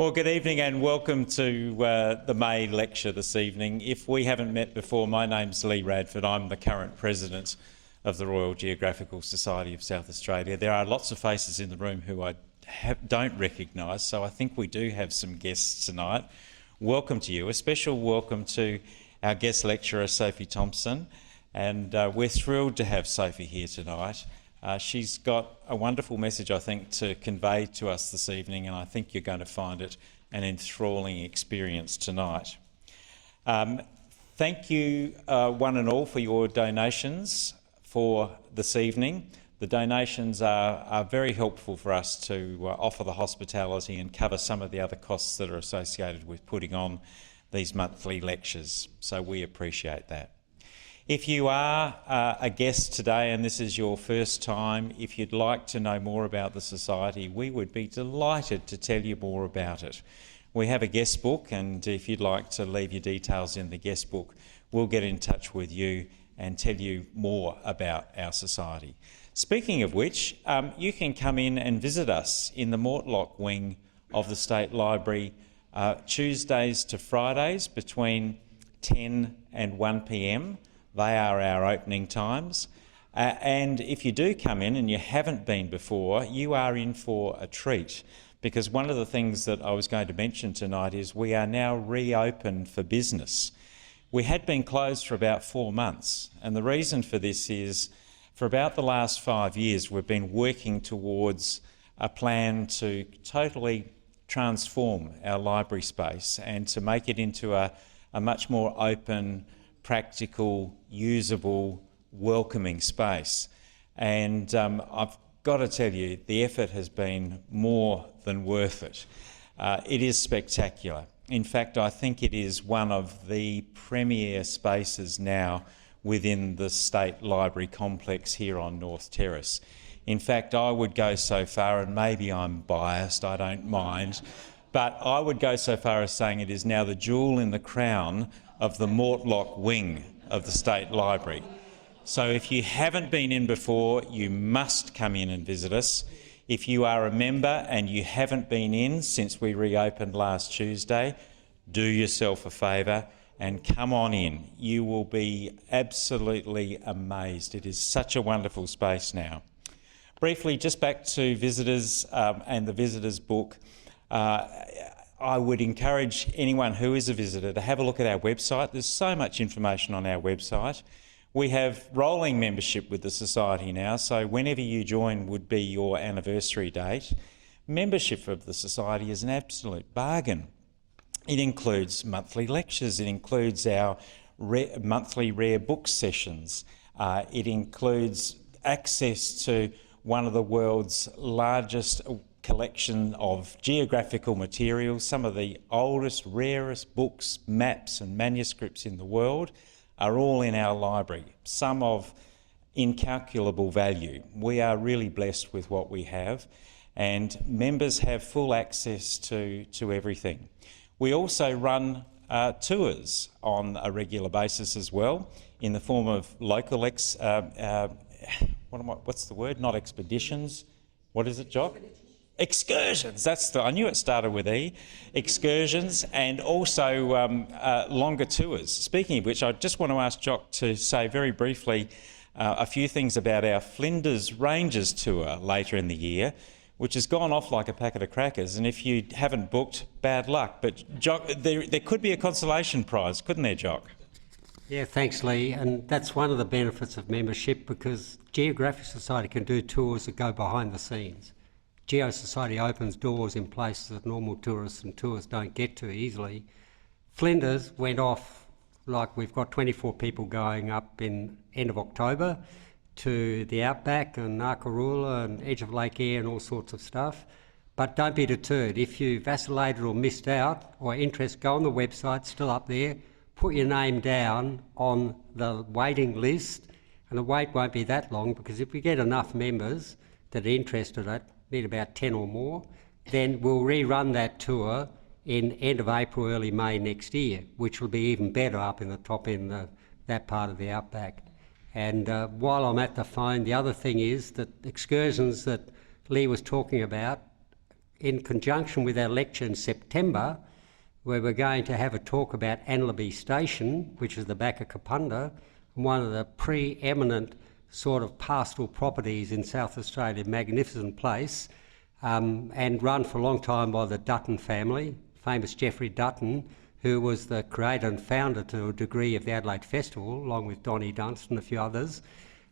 Well, good evening and welcome to the May lecture this evening. If we haven't met before, my name's Lee Radford. I'm the current president of the Royal Geographical Society of South Australia. There are lots of faces in the room who I don't recognise, so I think we do have some guests tonight. Welcome to you. A special welcome to our guest lecturer, Sophie Thomson, and we're thrilled to have Sophie here tonight. She's got a wonderful message, I think, to convey to us this evening, and I think you're going to find it an enthralling experience tonight. Thank you, one and all, for your donations for this evening. The donations are very helpful for us to offer the hospitality and cover some of the other costs that are associated with putting on these monthly lectures, so we appreciate that. If you are a guest today and this is your first time, if you'd like to know more about the Society, we would be delighted to tell you more about it. We have a guest book, and if you'd like to leave your details in the guest book, we'll get in touch with you and tell you more about our Society. Speaking of which, you can come in and visit us in the Mortlock wing of the State Library Tuesdays to Fridays between 10 and 1 p.m. They are our opening times. And if you do come in and you haven't been before, you are in for a treat, because one of the things that I was going to mention tonight is we are now reopened for business. We had been closed for about 4 months, and the reason for this is for about the last 5 years we've been working towards a plan to totally transform our library space and to make it into a much more open, practical, usable, welcoming space. And I've got to tell you, the effort has been more than worth it. It is spectacular. In fact, I think it is one of the premier spaces now within the State Library complex here on North Terrace. In fact, I would go so far, and maybe I'm biased, I don't mind, but I would go so far as saying it is now the jewel in the crown of the Mortlock wing of the State Library. So if you haven't been in before, you must come in and visit us. If you are a member and you haven't been in since we reopened last Tuesday, do yourself a favour and come on in. You will be absolutely amazed. It is such a wonderful space now. Briefly, just back to visitors and the visitors book. I would encourage anyone who is a visitor to have a look at our website. There's so much information on our website. We have rolling membership with the Society now, so whenever you join would be your anniversary date. Membership of the Society is an absolute bargain. It includes monthly lectures, it includes our monthly rare book sessions, it includes access to one of the world's largest collection of geographical materials. Some of the oldest, rarest books, maps and manuscripts in the world are all in our library, some of incalculable value. We are really blessed with what we have, and members have full access to everything. We also run tours on a regular basis as well, in the form of local what's the word? Not expeditions. What is it, Jock? Excursions, I knew it started with E. Excursions, and also longer tours. Speaking of which, I just want to ask Jock to say very briefly a few things about our Flinders Ranges tour later in the year, which has gone off like a packet of crackers, and if you haven't booked, bad luck. But Jock, there could be a consolation prize, couldn't there, Jock? Yeah, thanks, Lee. And that's one of the benefits of membership, because Geographic Society can do tours that go behind the scenes. Geo Society opens doors in places that normal tourists and tourists don't get to easily. Flinders went off, like we've got 24 people going up in end of October to the Outback and Narkaroola and edge of Lake Eyre and all sorts of stuff. But don't be deterred. If you vacillated or missed out or interest, go on the website, still up there, put your name down on the waiting list, and the wait won't be that long, because if we get enough members that are interested in it, need about 10 or more, then we'll rerun that tour in end of April, early May next year, which will be even better up in the top end of that part of the Outback. And while I'm at the phone, the other thing is that excursions that Lee was talking about in conjunction with our lecture in September, where we're going to have a talk about Anlaby Station, which is the back of Kapunda, one of the pre-eminent sort of pastoral properties in South Australia, magnificent place, and run for a long time by the Dutton family, famous Geoffrey Dutton, who was the creator and founder to a degree of the Adelaide Festival, along with Donnie Dunstan and a few others.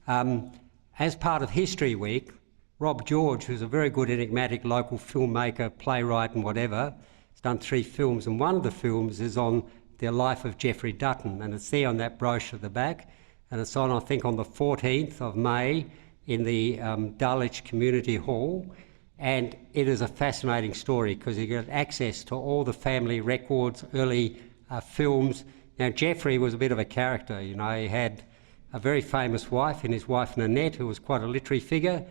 As part of History Week, Rob George, who's a very good enigmatic local filmmaker, playwright and whatever, has done 3 films, and one of the films is on the life of Geoffrey Dutton, and it's there on that brochure at the back, and it's on, I think, on the 14th of May in the Dulwich Community Hall, and it is a fascinating story because you get access to all the family records, early films. Now, Geoffrey was a bit of a character, you know. He had a very famous wife, and his wife Nanette, who was quite a literary figure,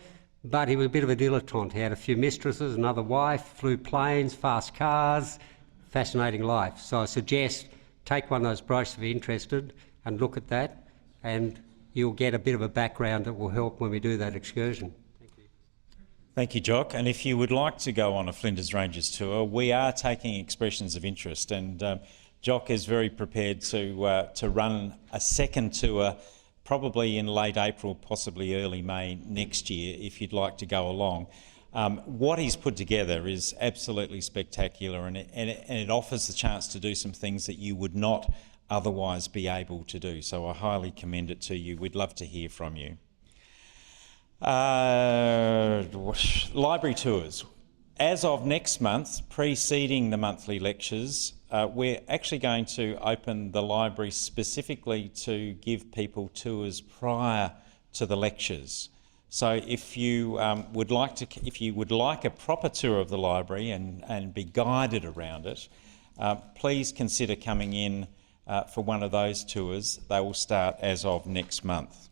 but he was a bit of a dilettante. He had a few mistresses, another wife, flew planes, fast cars, fascinating life. So I suggest take one of those brochures if you're interested and look at that, and you'll get a bit of a background that will help when we do that excursion. Thank you, Jock. And if you would like to go on a Flinders Ranges tour, we are taking expressions of interest, and Jock is very prepared to run a second tour, probably in late April, possibly early May next year, if you'd like to go along. What he's put together is absolutely spectacular, and it offers the chance to do some things that you would not otherwise be able to do. So I highly commend it to you. We'd love to hear from you. Library tours. As of next month, preceding the monthly lectures, we're actually going to open the library specifically to give people tours prior to the lectures. So if you would like a proper tour of the library and be guided around it, please consider coming in for one of those tours. They will start as of next month.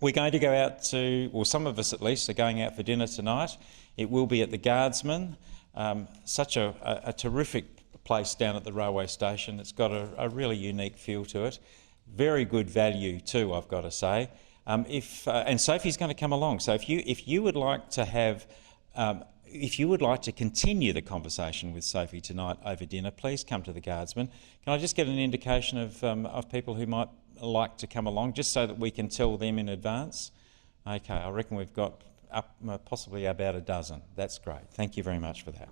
We're going to go out to, or some of us at least, are going out for dinner tonight. It will be at the Guardsman, such a terrific place down at the railway station. It's got a really unique feel to it. Very good value too, I've got to say. And Sophie's going to come along. So if you would like to continue the conversation with Sophie tonight over dinner, please come to the Guardsman. Can I just get an indication of people who might like to come along, just so that we can tell them in advance? Okay, I reckon we've got up possibly about a dozen. That's great. Thank you very much for that.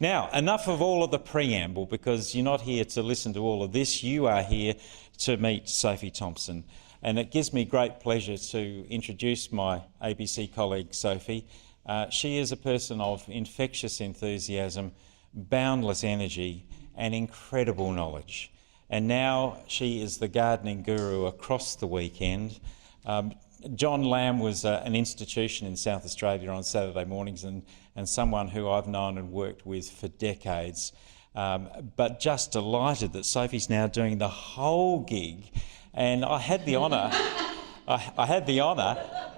Now, enough of all of the preamble, because you're not here to listen to all of this. You are here to meet Sophie Thomson. And it gives me great pleasure to introduce my ABC colleague, Sophie. She is a person of infectious enthusiasm, boundless energy and incredible knowledge. And now she is the gardening guru across the weekend. John Lamb was an institution in South Australia on Saturday mornings, and someone who I've known and worked with for decades. But just delighted that Sophie's now doing the whole gig. And I had the honour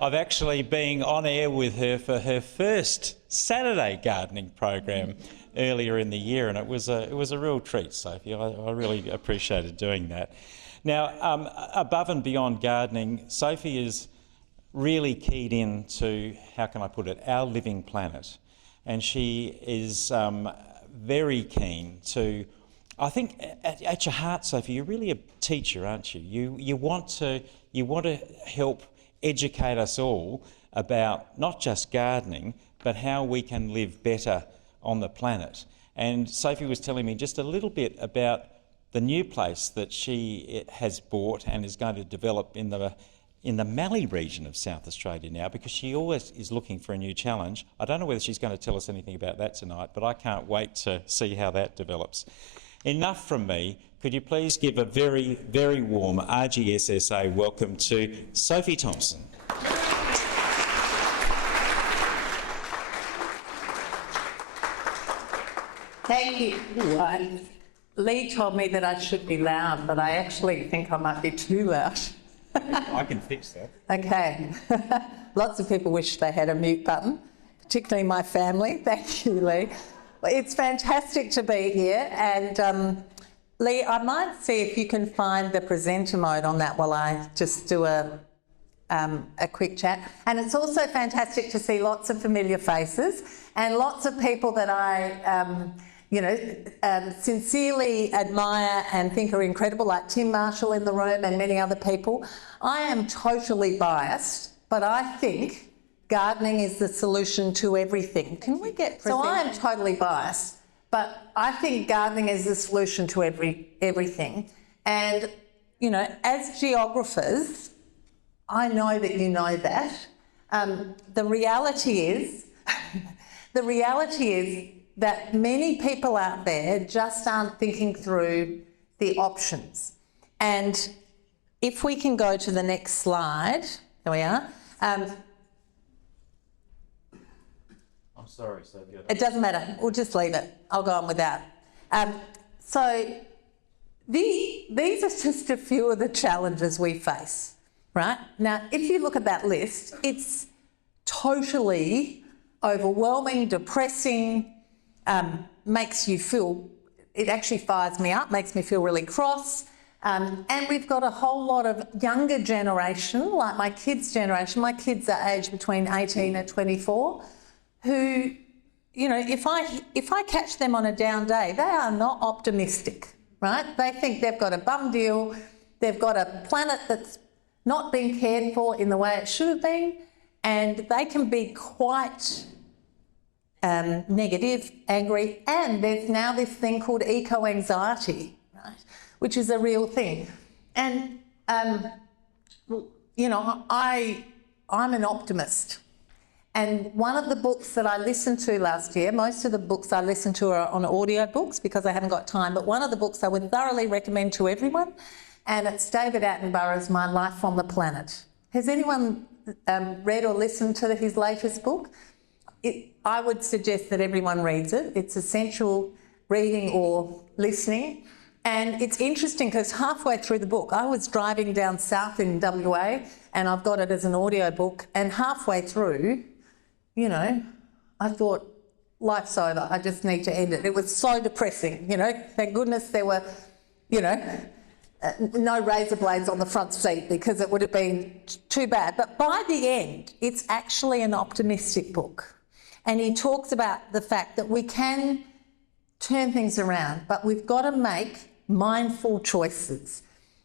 of actually being on air with her for her first Saturday gardening program earlier in the year, and it was a real treat, Sophie. I really appreciated doing that. Now, above and beyond gardening, Sophie is really keyed into, how can I put it, our living planet, and she is very keen to. I think at your heart, Sophie, you're really a teacher, aren't you? You want to help educate us all about not just gardening, but how we can live better on the planet. And Sophie was telling me just a little bit about the new place that she has bought and is going to develop in the Mallee region of South Australia now, because she always is looking for a new challenge. I don't know whether she's going to tell us anything about that tonight, but I can't wait to see how that develops. Enough from me. Could you please give a very, very warm RGSSA welcome to Sophie Thomson. Thank you. Lee told me that I should be loud, but I actually think I might be too loud. I can fix that. Okay. Lots of people wish they had a mute button, particularly my family. Thank you, Lee. Well, it's fantastic to be here, and Lee, I might see if you can find the presenter mode on that while I just do a a quick chat. And it's also fantastic to see lots of familiar faces and lots of people that I, sincerely admire and think are incredible, like Tim Marshall in the room and many other people. I am totally biased, but I think gardening is the solution to everything. Can we get present? So I am totally biased, but I think gardening is the solution to everything. And, you know, as geographers, I know that you know that. The reality is that many people out there just aren't thinking through the options. And if we can go to the next slide, there we are. I'm sorry, Sophie. It doesn't matter, we'll just leave it. I'll go on with that. So these are just a few of the challenges we face, right? Now, if you look at that list, it's totally overwhelming, depressing, makes you feel, it actually fires me up, makes me feel really cross. And we've got a whole lot of younger generation, like my kids' generation. My kids are aged between 18 and 24, who, you know, if I catch them on a down day, they are not optimistic, right? They think they've got a bum deal, they've got a planet that's not being cared for in the way it should have been, and they can be quite negative, angry, and there's now this thing called eco-anxiety, right, which is a real thing. And, you know, I'm an optimist. And one of the books that I listened to last year, most of the books I listen to are on audio books because I haven't got time, but one of the books I would thoroughly recommend to everyone, and it's David Attenborough's My Life on the Planet. Has anyone read or listened to his latest book? I would suggest that everyone reads it. It's essential reading or listening. And it's interesting because halfway through the book, I was driving down south in WA and I've got it as an audio book, and halfway through, you know, I thought, life's over, I just need to end it. It was so depressing, you know. Thank goodness there were, you know, no razor blades on the front seat because it would have been too bad. But by the end, it's actually an optimistic book. And he talks about the fact that we can turn things around, but we've got to make mindful choices.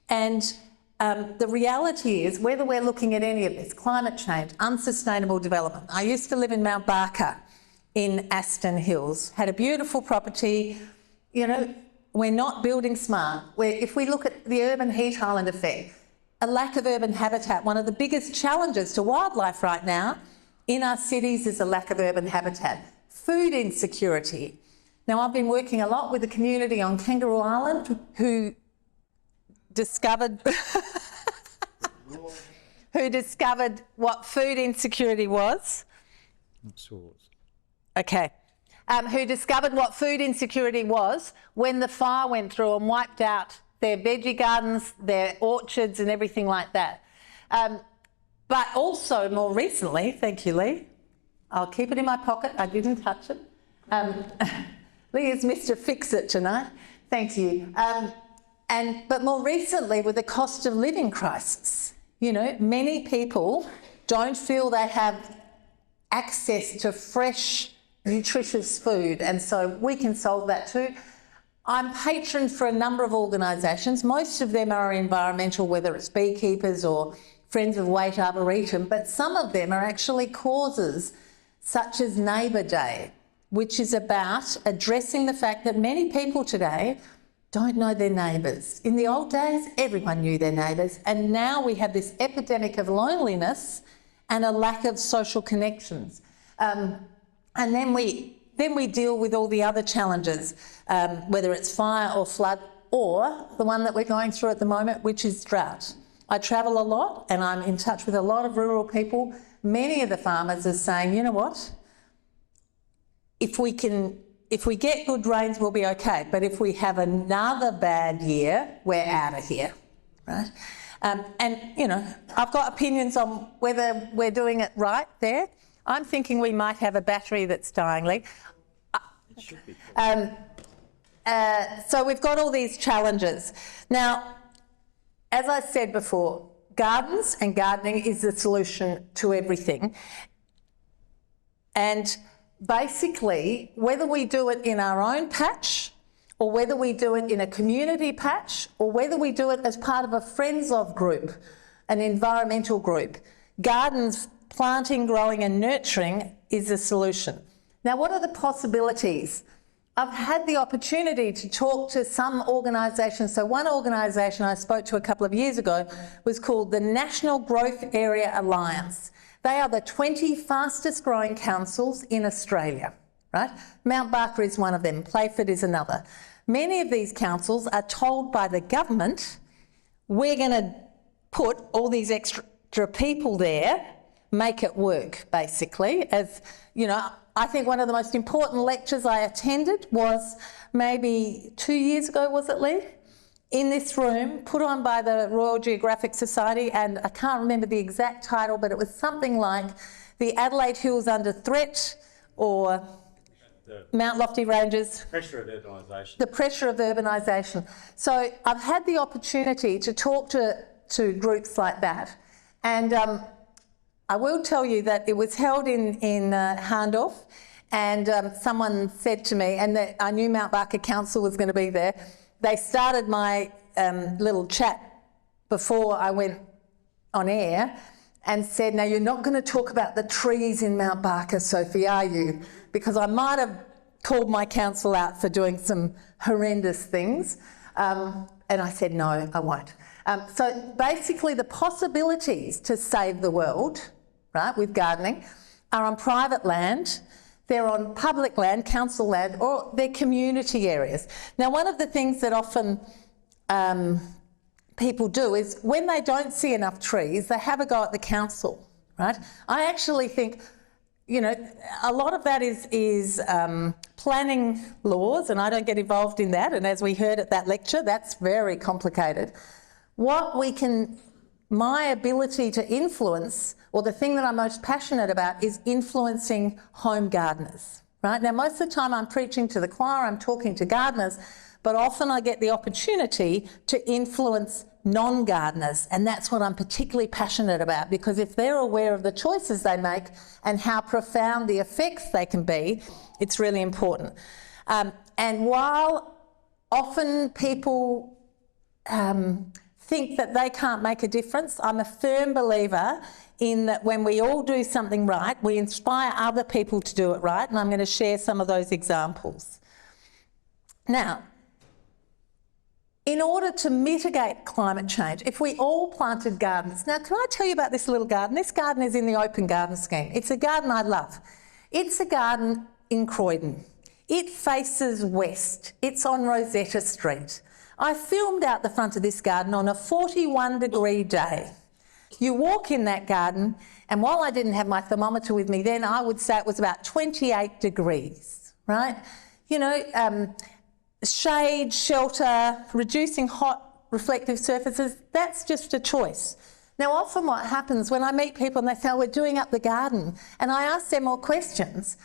And the reality is, whether we're looking at any of this, climate change, unsustainable development. I used to live in Mount Barker in Aston Hills, had a beautiful property. You know, we're not building smart. If we look at the urban heat island effect, a lack of urban habitat, one of the biggest challenges to wildlife right now in our cities is a lack of urban habitat. Food insecurity. Now, I've been working a lot with the community on Kangaroo Island who discovered what food insecurity was. Okay. Who discovered what food insecurity was when the fire went through and wiped out their veggie gardens, their orchards and everything like that. But also more recently, thank you, Lee. I'll keep it in my pocket. I didn't touch it. Lee is Mr. Fix-It tonight. Thank you. But more recently, with the cost of living crisis, you know, many people don't feel they have access to fresh, nutritious food, and so we can solve that too. I'm patron for a number of organisations. Most of them are environmental, whether it's beekeepers or Friends of Waite Arboretum, but some of them are actually causes such as Neighbour Day, which is about addressing the fact that many people today don't know their neighbours. In the old days, everyone knew their neighbours, and now we have this epidemic of loneliness and a lack of social connections. And then we deal with all the other challenges, whether it's fire or flood, or the one that we're going through at the moment, which is drought. I travel a lot and I'm in touch with a lot of rural people. Many of the farmers are saying, you know what, if we get good rains, we'll be okay. But if we have another bad year, we're out of here, right? And, you know, I've got opinions on whether we're doing it right there. I'm thinking we might have a battery that's dying, Lee. It should be. So we've got all these challenges. Now, as I said before, gardens and gardening is the solution to everything. And basically, whether we do it in our own patch or whether we do it in a community patch or whether we do it as part of a Friends of group, an environmental group, gardens, planting, growing and nurturing is the solution. Now, what are the possibilities? I've had the opportunity to talk to some organisations. So one organisation I spoke to a couple of years ago was called the National Growth Area Alliance. They are the 20 fastest growing councils in Australia, right? Mount Barker is one of them, Playford is another. Many of these councils are told by the government, we're going to put all these extra people there, make it work, basically. As you know, I think one of the most important lectures I attended was maybe 2 years ago, was it, Lee? In this room, put on by the Royal Geographic Society, and I can't remember the exact title, but it was something like The Adelaide Hills Under Threat, or Mount Lofty Ranges. Pressure of urbanisation. The pressure of urbanisation. So I've had the opportunity to talk to groups like that, and I will tell you that it was held in Harndorf, and someone said to me, and that I knew Mount Barker Council was going to be there. They started my little chat before I went on air and said, now you're not going to talk about the trees in Mount Barker, Sophie, are you? Because I might have called my council out for doing some horrendous things. And I said, no, I won't. So basically the possibilities to save the world, right, with gardening, are on private land, they're on public land, council land, or they're community areas. Now, one of the things that often people do is when they don't see enough trees, they have a go at the council, right? I actually think, you know, a lot of that is planning laws, and I don't get involved in that. And as we heard at that lecture, that's very complicated. What we can, my ability to influence, or the thing that I'm most passionate about, is influencing home gardeners, right? Now, most of the time I'm preaching to the choir, I'm talking to gardeners, but often I get the opportunity to influence non-gardeners, and that's what I'm particularly passionate about, because if they're aware of the choices they make and how profound the effects they can be, it's really important. And while often people think that they can't make a difference, I'm a firm believer in that when we all do something right, we inspire other people to do it right, and I'm going to share some of those examples. Now, in order to mitigate climate change, if we all planted gardens... Now, can I tell you about this little garden? This garden is in the Open Garden Scheme. It's a garden I love. It's a garden in Croydon. It faces west. It's on Rosetta Street. I filmed out the front of this garden on a 41-degree day. You walk in that garden, and while I didn't have my thermometer with me then, I would say it was about 28 degrees, right? You know, shade, shelter, reducing hot reflective surfaces, that's just a choice. Now, often what happens when I meet people and they say, oh, we're doing up the garden, and I ask them more questions,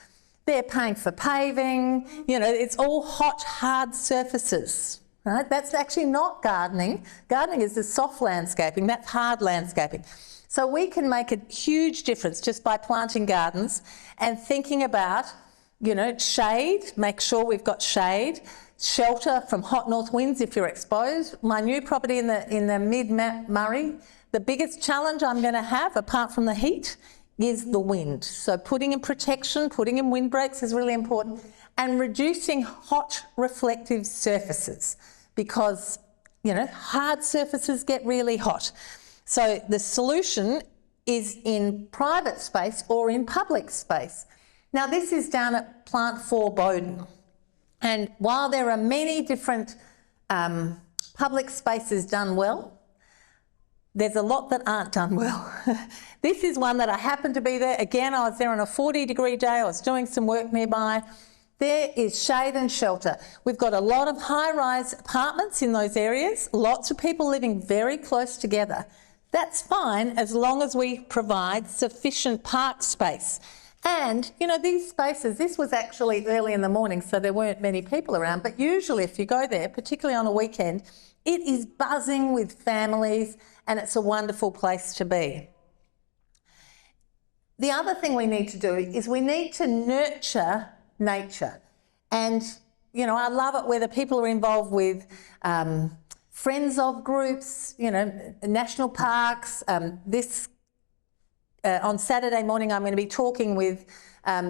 they're paying for paving, you know, it's all hot, hard surfaces. Right? That's actually not gardening. Gardening is the soft landscaping, that's hard landscaping. So we can make a huge difference just by planting gardens and thinking about, you know, shade, make sure we've got shade, shelter from hot north winds if you're exposed. My new property in the mid-Murray, the biggest challenge I'm going to have, apart from the heat, is the wind. So putting in protection, putting in windbreaks is really important, and reducing hot reflective surfaces, because, you know, hard surfaces get really hot. So the solution is in private space or in public space. Now, this is down at Plant 4 Bowden. And while there are many different public spaces done well, there's a lot that aren't done well. This is one that I happened to be there. Again, I was there on a 40-degree day. I was doing some work nearby. There is shade and shelter. We've got a lot of high-rise apartments in those areas, lots of people living very close together. That's fine as long as we provide sufficient park space. And, you know, these spaces, this was actually early in the morning, so there weren't many people around, but usually if you go there, particularly on a weekend, it is buzzing with families and it's a wonderful place to be. The other thing we need to do is we need to nurture nature. And, you know, I love it whether people are involved with friends of groups, you know, national parks. On Saturday morning, I'm going to be talking with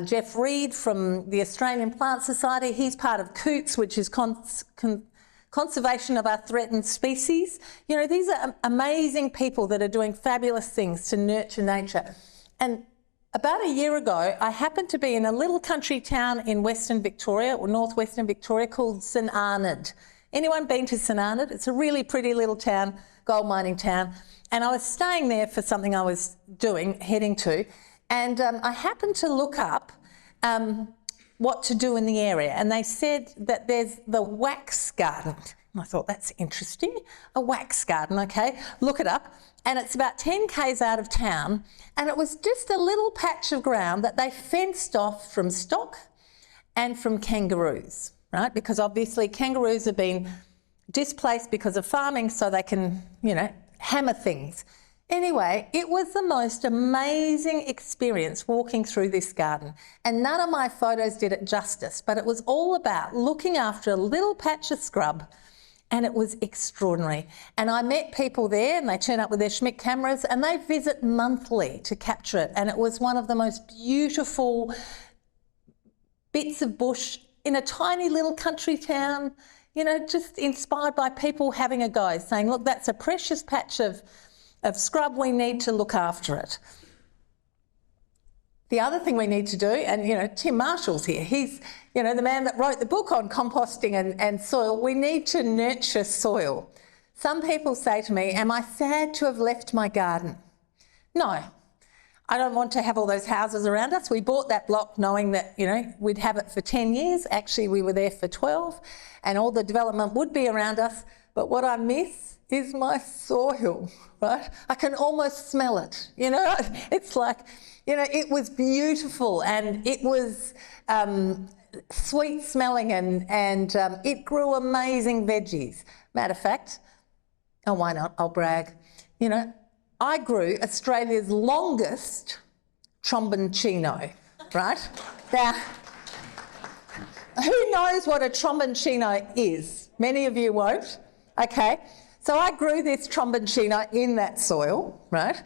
Jeff Reed from the Australian Plant Society. He's part of COOTS, which is Conservation of Our Threatened Species. You know, these are amazing people that are doing fabulous things to nurture nature. And about a year ago, I happened to be in a little country town in Western Victoria, or northwestern Victoria, called St Arnaud. Anyone been to St Arnaud? It's a really pretty little town, gold mining town. And I was staying there for something I was heading to, and I happened to look up what to do in the area, and they said that there's the wax garden. And I thought, that's interesting, a wax garden, okay, look it up. And it's about 10 k's out of town, and it was just a little patch of ground that they fenced off from stock and from kangaroos, right? Because obviously kangaroos have been displaced because of farming, so they can, you know, hammer things. Anyway, it was the most amazing experience walking through this garden, and none of my photos did it justice, but it was all about looking after a little patch of scrub, and it was extraordinary. And I met people there, and they turn up with their Schmidt cameras, and they visit monthly to capture it, and it was one of the most beautiful bits of bush in a tiny little country town, you know, just inspired by people having a go, saying, look, that's a precious patch of scrub, we need to look after it. The other thing we need to do, and, you know, Tim Marshall's here, he's, you know, the man that wrote the book on composting and soil. We need to nurture soil. Some people say to me, am I sad to have left my garden? No. I don't want to have all those houses around us. We bought that block knowing that, you know, we'd have it for 10 years. Actually, we were there for 12, and all the development would be around us. But what I miss is my soil, right? I can almost smell it, you know? It's like, you know, it was beautiful, and it was sweet smelling, and it grew amazing veggies. Matter of fact, oh, why not? I'll brag. You know, I grew Australia's longest tromboncino, right? Now, who knows what a tromboncino is? Many of you won't. Okay, so I grew this tromboncino in that soil, right?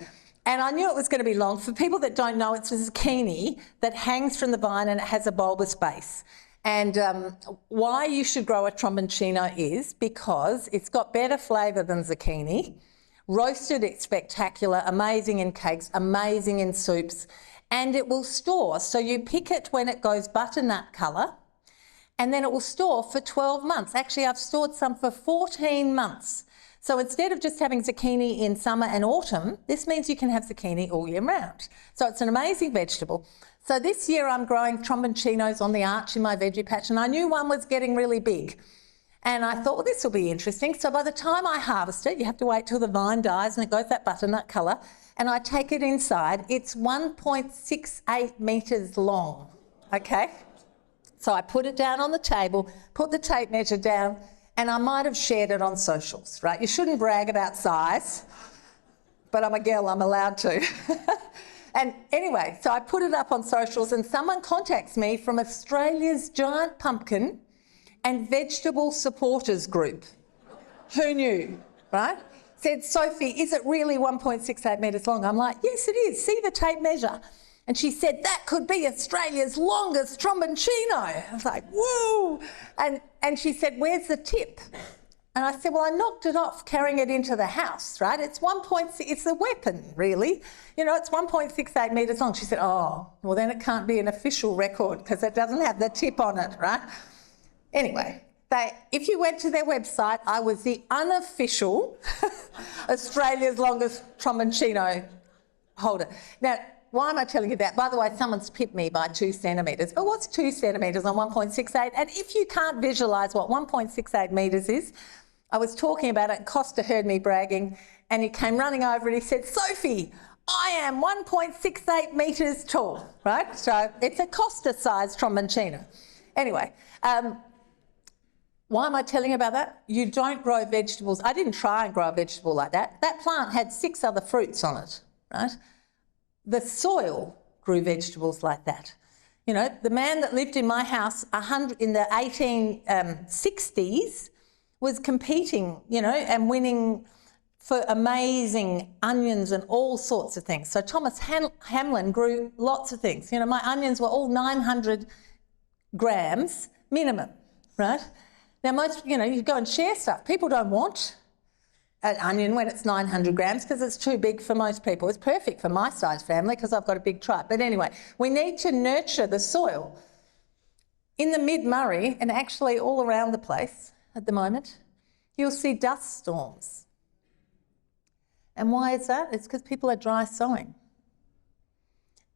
And I knew it was going to be long. For people that don't know, it's a zucchini that hangs from the vine, and it has a bulbous base. And why you should grow a tromboncino is because it's got better flavour than zucchini. Roasted, it's spectacular, amazing in cakes, amazing in soups, and it will store. So you pick it when it goes butternut colour, and then it will store for 12 months. Actually, I've stored some for 14 months. So instead of just having zucchini in summer and autumn, this means you can have zucchini all year round. So it's an amazing vegetable. So this year I'm growing tromboncinos on the arch in my veggie patch, and I knew one was getting really big. And I thought, well, this will be interesting. So by the time I harvest it, you have to wait till the vine dies and it goes that butternut colour, and I take it inside. It's 1.68 metres long, okay? So I put it down on the table, put the tape measure down, and I might have shared it on socials, right? You shouldn't brag about size, but I'm a girl, I'm allowed to. And anyway, so I put it up on socials, and someone contacts me from Australia's Giant Pumpkin and Vegetable Supporters Group. Who knew, right? Said, Sophie, is it really 1.68 metres long? I'm like, yes, it is. See the tape measure. And she said, that could be Australia's longest tromboncino. I was like, whoa. And she said, where's the tip? And I said, well, I knocked it off carrying it into the house, right? It's 1.6, it's a weapon, really. You know, it's 1.68 metres long. She said, oh, well, then it can't be an official record because it doesn't have the tip on it, right? Anyway, if you went to their website, I was the unofficial Australia's longest tromboncino holder. Now, why am I telling you that? By the way, someone's pipped me by 2 centimetres. But what's 2 centimetres on 1.68? And if you can't visualise what 1.68 metres is, I was talking about it, and Costa heard me bragging, and he came running over and he said, Sophie, I am 1.68 metres tall, right? So it's a Costa-sized tromboncino. Anyway, Why am I telling you about that? You don't grow vegetables. I didn't try and grow a vegetable like that. That plant had 6 other fruits on it, right? The soil grew vegetables like that. You know, the man that lived in my house in the 1860s was competing, you know, and winning for amazing onions and all sorts of things. So Thomas Hamlin grew lots of things. You know, my onions were all 900 grams minimum, right? Now most, you know, you go and share stuff. People don't want an onion when it's 900 grams because it's too big for most people. It's perfect for my size family because I've got a big tribe. But anyway, we need to nurture the soil. In the mid-Murray, and actually all around the place at the moment, you'll see dust storms. And why is that? It's because people are dry sowing.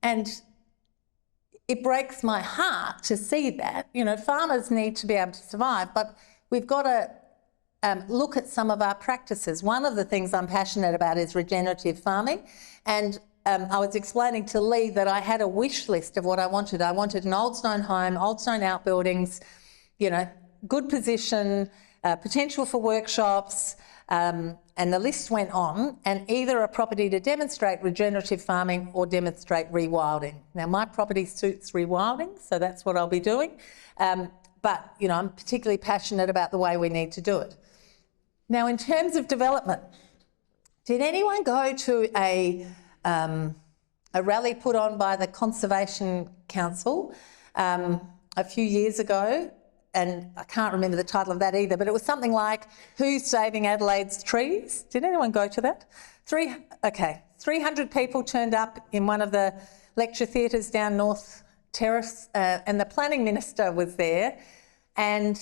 And it breaks my heart to see that. You know, farmers need to be able to survive, but we've got to look at some of our practices. One of the things I'm passionate about is regenerative farming. And I was explaining to Lee that I had a wish list of what I wanted. I wanted an old stone home, old stone outbuildings, you know, good position, potential for workshops, and the list went on, and either a property to demonstrate regenerative farming or demonstrate rewilding. Now, my property suits rewilding, so that's what I'll be doing. But, you know, I'm particularly passionate about the way we need to do it. Now, in terms of development, did anyone go to a rally put on by the Conservation Council a few years ago? And I can't remember the title of that either, but it was something like, Who's Saving Adelaide's Trees? Did anyone go to that? 300 people turned up in one of the lecture theatres down North Terrace, and the planning minister was there, and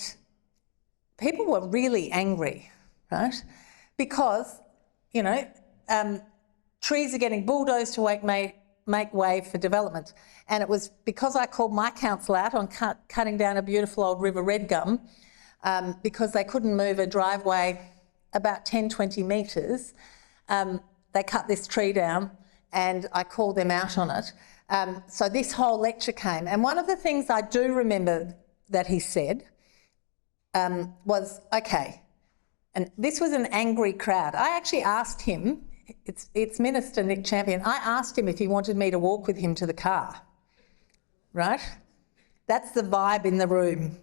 people were really angry, right? Because, you know, trees are getting bulldozed to make way for development. And it was because I called my council out on cutting down a beautiful old river red gum because they couldn't move a driveway about 10, 20 metres. They cut this tree down and I called them out on it. So this whole lecture came. And one of the things I do remember that he said was, okay, and this was an angry crowd. I actually asked him, it's Minister Nick Champion, I asked him if he wanted me to walk with him to the car, right? That's the vibe in the room.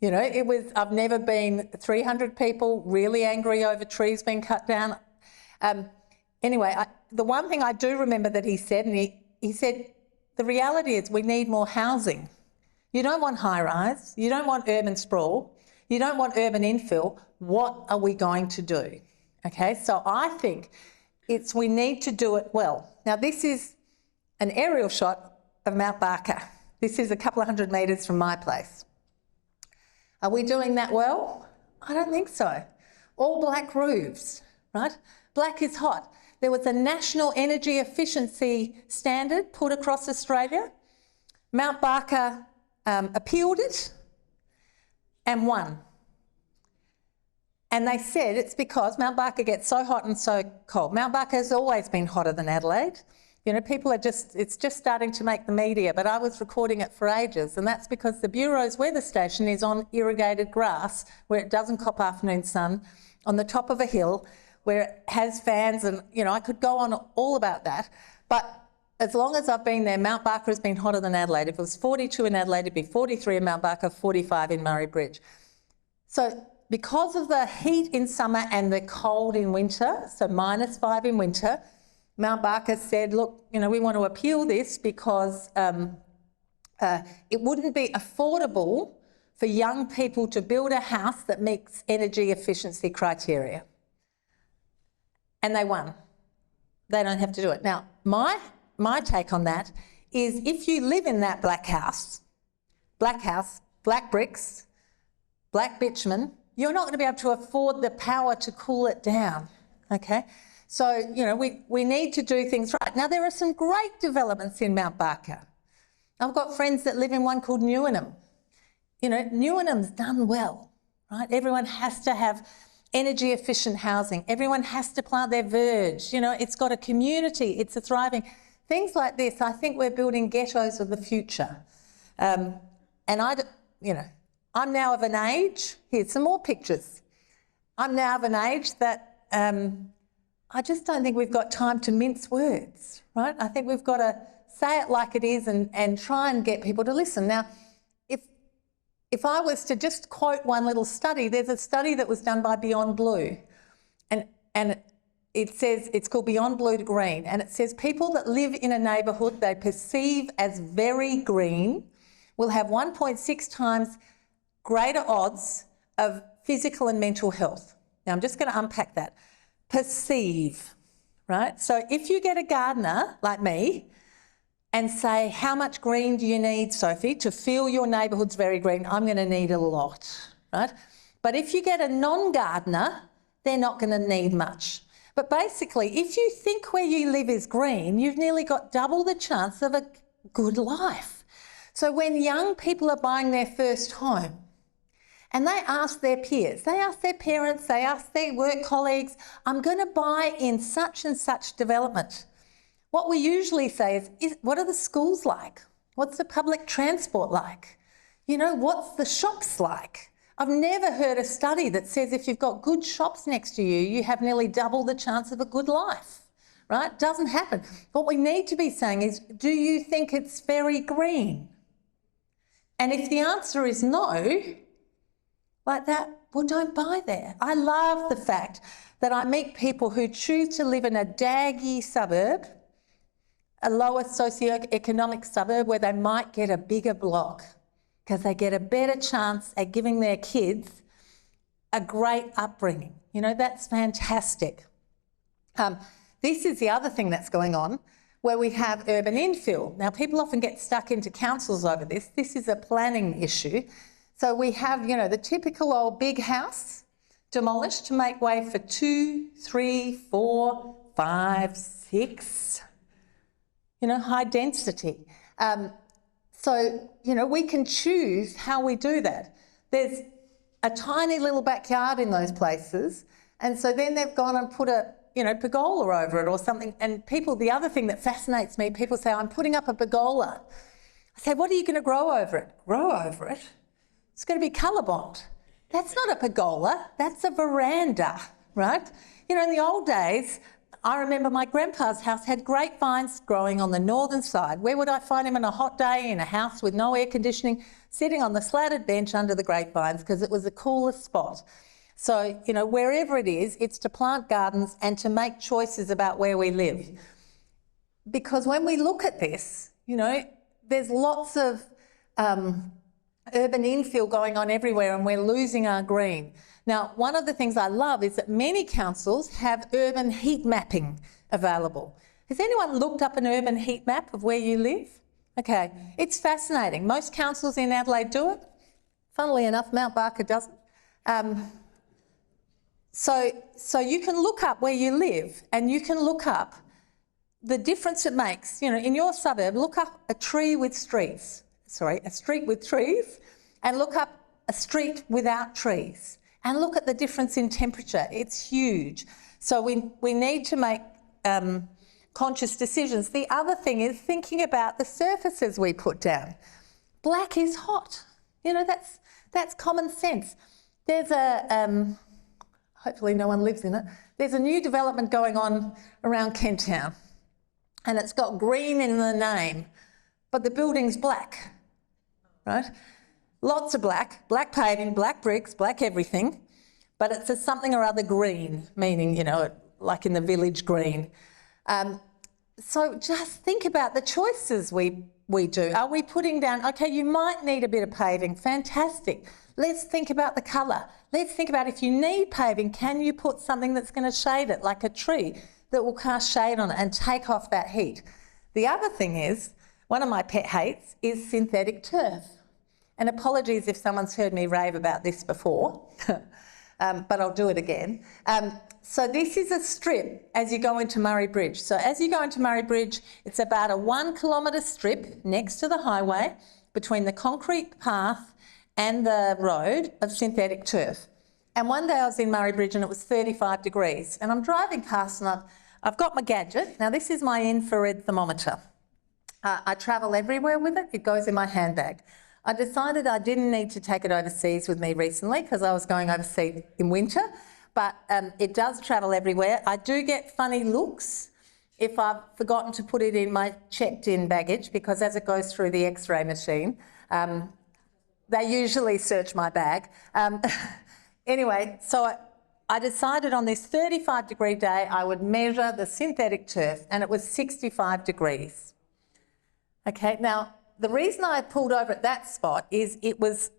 You know, it was, I've never been 300 people really angry over trees being cut down. Anyway, the one thing I do remember that he said, and he said, the reality is we need more housing. You don't want high rise, you don't want urban sprawl, you don't want urban infill. What are we going to do? Okay, so I think we need to do it well. Now this is an aerial shot of Mount Barker. This is a couple of 100 metres from my place. Are we doing that well? I don't think so. All black roofs, right? Black is hot. There was a national energy efficiency standard put across Australia. Mount Barker appealed it and won. And they said it's because Mount Barker gets so hot and so cold. Mount Barker has always been hotter than Adelaide. You know, it's just starting to make the media, but I was recording it for ages, and that's because the Bureau's weather station is on irrigated grass where it doesn't cop afternoon sun, on the top of a hill where it has fans, and, you know, I could go on all about that. But as long as I've been there, Mount Barker has been hotter than Adelaide. If it was 42 in Adelaide, it'd be 43 in Mount Barker, 45 in Murray Bridge. So because of the heat in summer and the cold in winter, so -5 in winter, Mount Barker said, look, you know, we want to appeal this because it wouldn't be affordable for young people to build a house that meets energy efficiency criteria. And they won. They don't have to do it. Now, my take on that is if you live in that black house, black bricks, black bitumen, you're not going to be able to afford the power to cool it down, okay? So, you know, we need to do things right. Now, there are some great developments in Mount Barker. I've got friends that live in one called Newenham. You know, Newenham's done well, right? Everyone has to have energy efficient housing. Everyone has to plant their verge. You know, it's got a community, it's a thriving. Things like this, I think we're building ghettos of the future. And you know, I'm now of an age, here's some more pictures. I'm now of an age that I just don't think we've got time to mince words, right? I think we've got to say it like it is and try and get people to listen. Now, if I was to just quote one little study, there's a study that was done by Beyond Blue, and it says, it's called Beyond Blue to Green, and it says people that live in a neighbourhood they perceive as very green will have 1.6 times greater odds of physical and mental health. Now, I'm just going to unpack that. Perceive, right? So if you get a gardener like me and say, how much green do you need, Sophie, to feel your neighbourhood's very green? I'm going to need a lot, right? But if you get a non-gardener, they're not going to need much. But basically, if you think where you live is green, you've nearly got double the chance of a good life. So when young people are buying their first home and they ask their peers, they ask their parents, they ask their work colleagues, I'm going to buy in such and such development. What we usually say is what are the schools like? What's the public transport like? You know, what's the shops like? I've never heard a study that says if you've got good shops next to you, you have nearly double the chance of a good life, right? Doesn't happen. What we need to be saying is, do you think it's very green? And if the answer is no, like that, well, don't buy there. I love the fact that I meet people who choose to live in a daggy suburb, a lower socioeconomic suburb where they might get a bigger block because they get a better chance at giving their kids a great upbringing. You know, that's fantastic. This is the other thing that's going on where we have urban infill. Now, people often get stuck into councils over this. This is a planning issue. So we have, you know, the typical old big house demolished to make way for 2, 3, 4, 5, 6, you know, high density. So, you know, we can choose how we do that. There's a tiny little backyard in those places, and so then they've gone and put a, you know, pergola over it or something. And people, the other thing that fascinates me, people say, I'm putting up a pergola. I say, what are you going to grow over it? Grow over it? It's going to be colour-bond. That's not a pergola, that's a veranda, right? You know, in the old days, I remember my grandpa's house had grapevines growing on the northern side. Where would I find him on a hot day in a house with no air conditioning, sitting on the slatted bench under the grapevines because it was the coolest spot. So, you know, wherever it is, it's to plant gardens and to make choices about where we live. Because when we look at this, you know, there's lots of urban infill going on everywhere and we're losing our green. Now, one of the things I love is that many councils have urban heat mapping available. Has anyone looked up an urban heat map of where you live? Okay, it's fascinating. Most councils in Adelaide do it. Funnily enough, Mount Barker doesn't. So you can look up where you live and you can look up the difference it makes. You know, in your suburb, look up a street with trees, and look up a street without trees. And look at the difference in temperature. It's huge. So we need to make conscious decisions. The other thing is thinking about the surfaces we put down. Black is hot. You know, that's common sense. There's a, hopefully no one lives in it, there's a new development going on around Kent Town and it's got green in the name, but the building's black, right? Lots of black paving, black bricks, black everything, but it's a something or other green, meaning, you know, like in the village green. So just think about the choices we do. Are we putting down, okay, you might need a bit of paving, fantastic. Let's think about the colour. Let's think about if you need paving, can you put something that's going to shade it, like a tree that will cast shade on it and take off that heat. The other thing is, one of my pet hates is synthetic turf. And apologies if someone's heard me rave about this before, but I'll do it again. So this is a strip as you go into Murray Bridge. So as you go into Murray Bridge, it's about a 1 kilometre strip next to the highway between the concrete path and the road of synthetic turf. And one day I was in Murray Bridge and it was 35 degrees and I'm driving past and I've got my gadget. Now this is my infrared thermometer. I travel everywhere with it. It goes in my handbag. I decided I didn't need to take it overseas with me recently because I was going overseas in winter, but it does travel everywhere. I do get funny looks if I've forgotten to put it in my checked-in baggage, because as it goes through the X-ray machine, they usually search my bag. Anyway, so I decided on this 35-degree day I would measure the synthetic turf, and it was 65 degrees. Okay, now the reason I pulled over at that spot is it was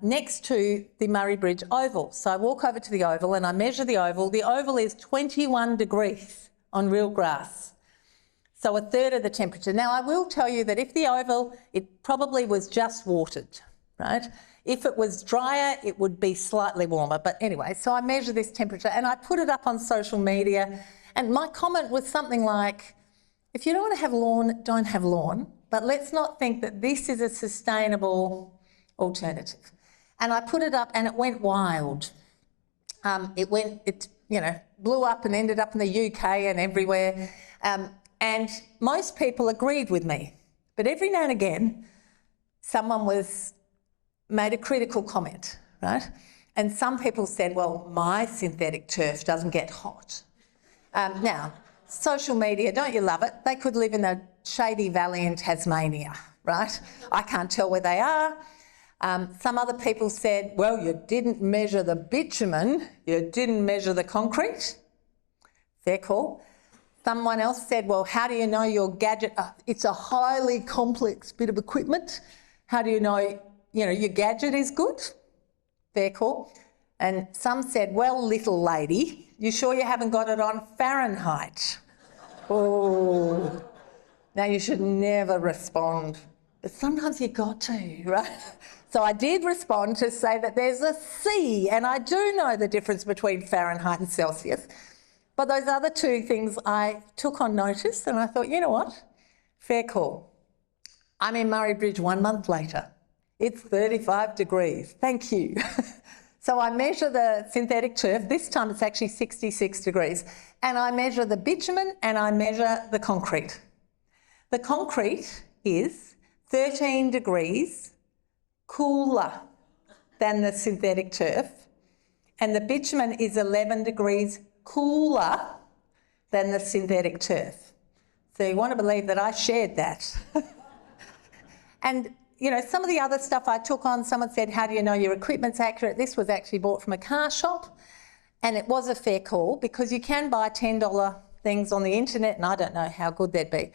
next to the Murray Bridge Oval. So I walk over to the oval and I measure the oval. The oval is 21 degrees on real grass, so a third of the temperature. Now I will tell you that if the oval, it probably was just watered, right? If it was drier, it would be slightly warmer. But anyway, so I measure this temperature and I put it up on social media, and my comment was something like, if you don't want to have lawn, don't have lawn, but let's not think that this is a sustainable alternative. And I put it up and it went wild. It blew up and ended up in the UK and everywhere. And most people agreed with me. But every now and again, someone made a critical comment, right? And some people said, well, my synthetic turf doesn't get hot. Now, social media, don't you love it? They could live in a shady valley in Tasmania, right? I can't tell where they are. Some other people said, well, you didn't measure the bitumen, you didn't measure the concrete. Fair call. Someone else said, well, how do you know your gadget, it's a highly complex bit of equipment. How do you know, your gadget is good? Fair call. And some said, well, little lady, you sure you haven't got it on Fahrenheit? Oh, now you should never respond. But sometimes you got to, right? So I did respond to say that there's a C, and I do know the difference between Fahrenheit and Celsius. But those other two things I took on notice, and I thought, you know what? Fair call. I'm in Murray Bridge 1 month later. It's 35 degrees. Thank you. So I measure the synthetic turf. This time it's actually 66 degrees. And I measure the bitumen and I measure the concrete. The concrete is 13 degrees cooler than the synthetic turf, and the bitumen is 11 degrees cooler than the synthetic turf. So you want to believe that I shared that. And, some of the other stuff I took on, someone said, how do you know your equipment's accurate? This was actually bought from a car shop, and it was a fair call because you can buy $10 things on the internet, and I don't know how good they'd be.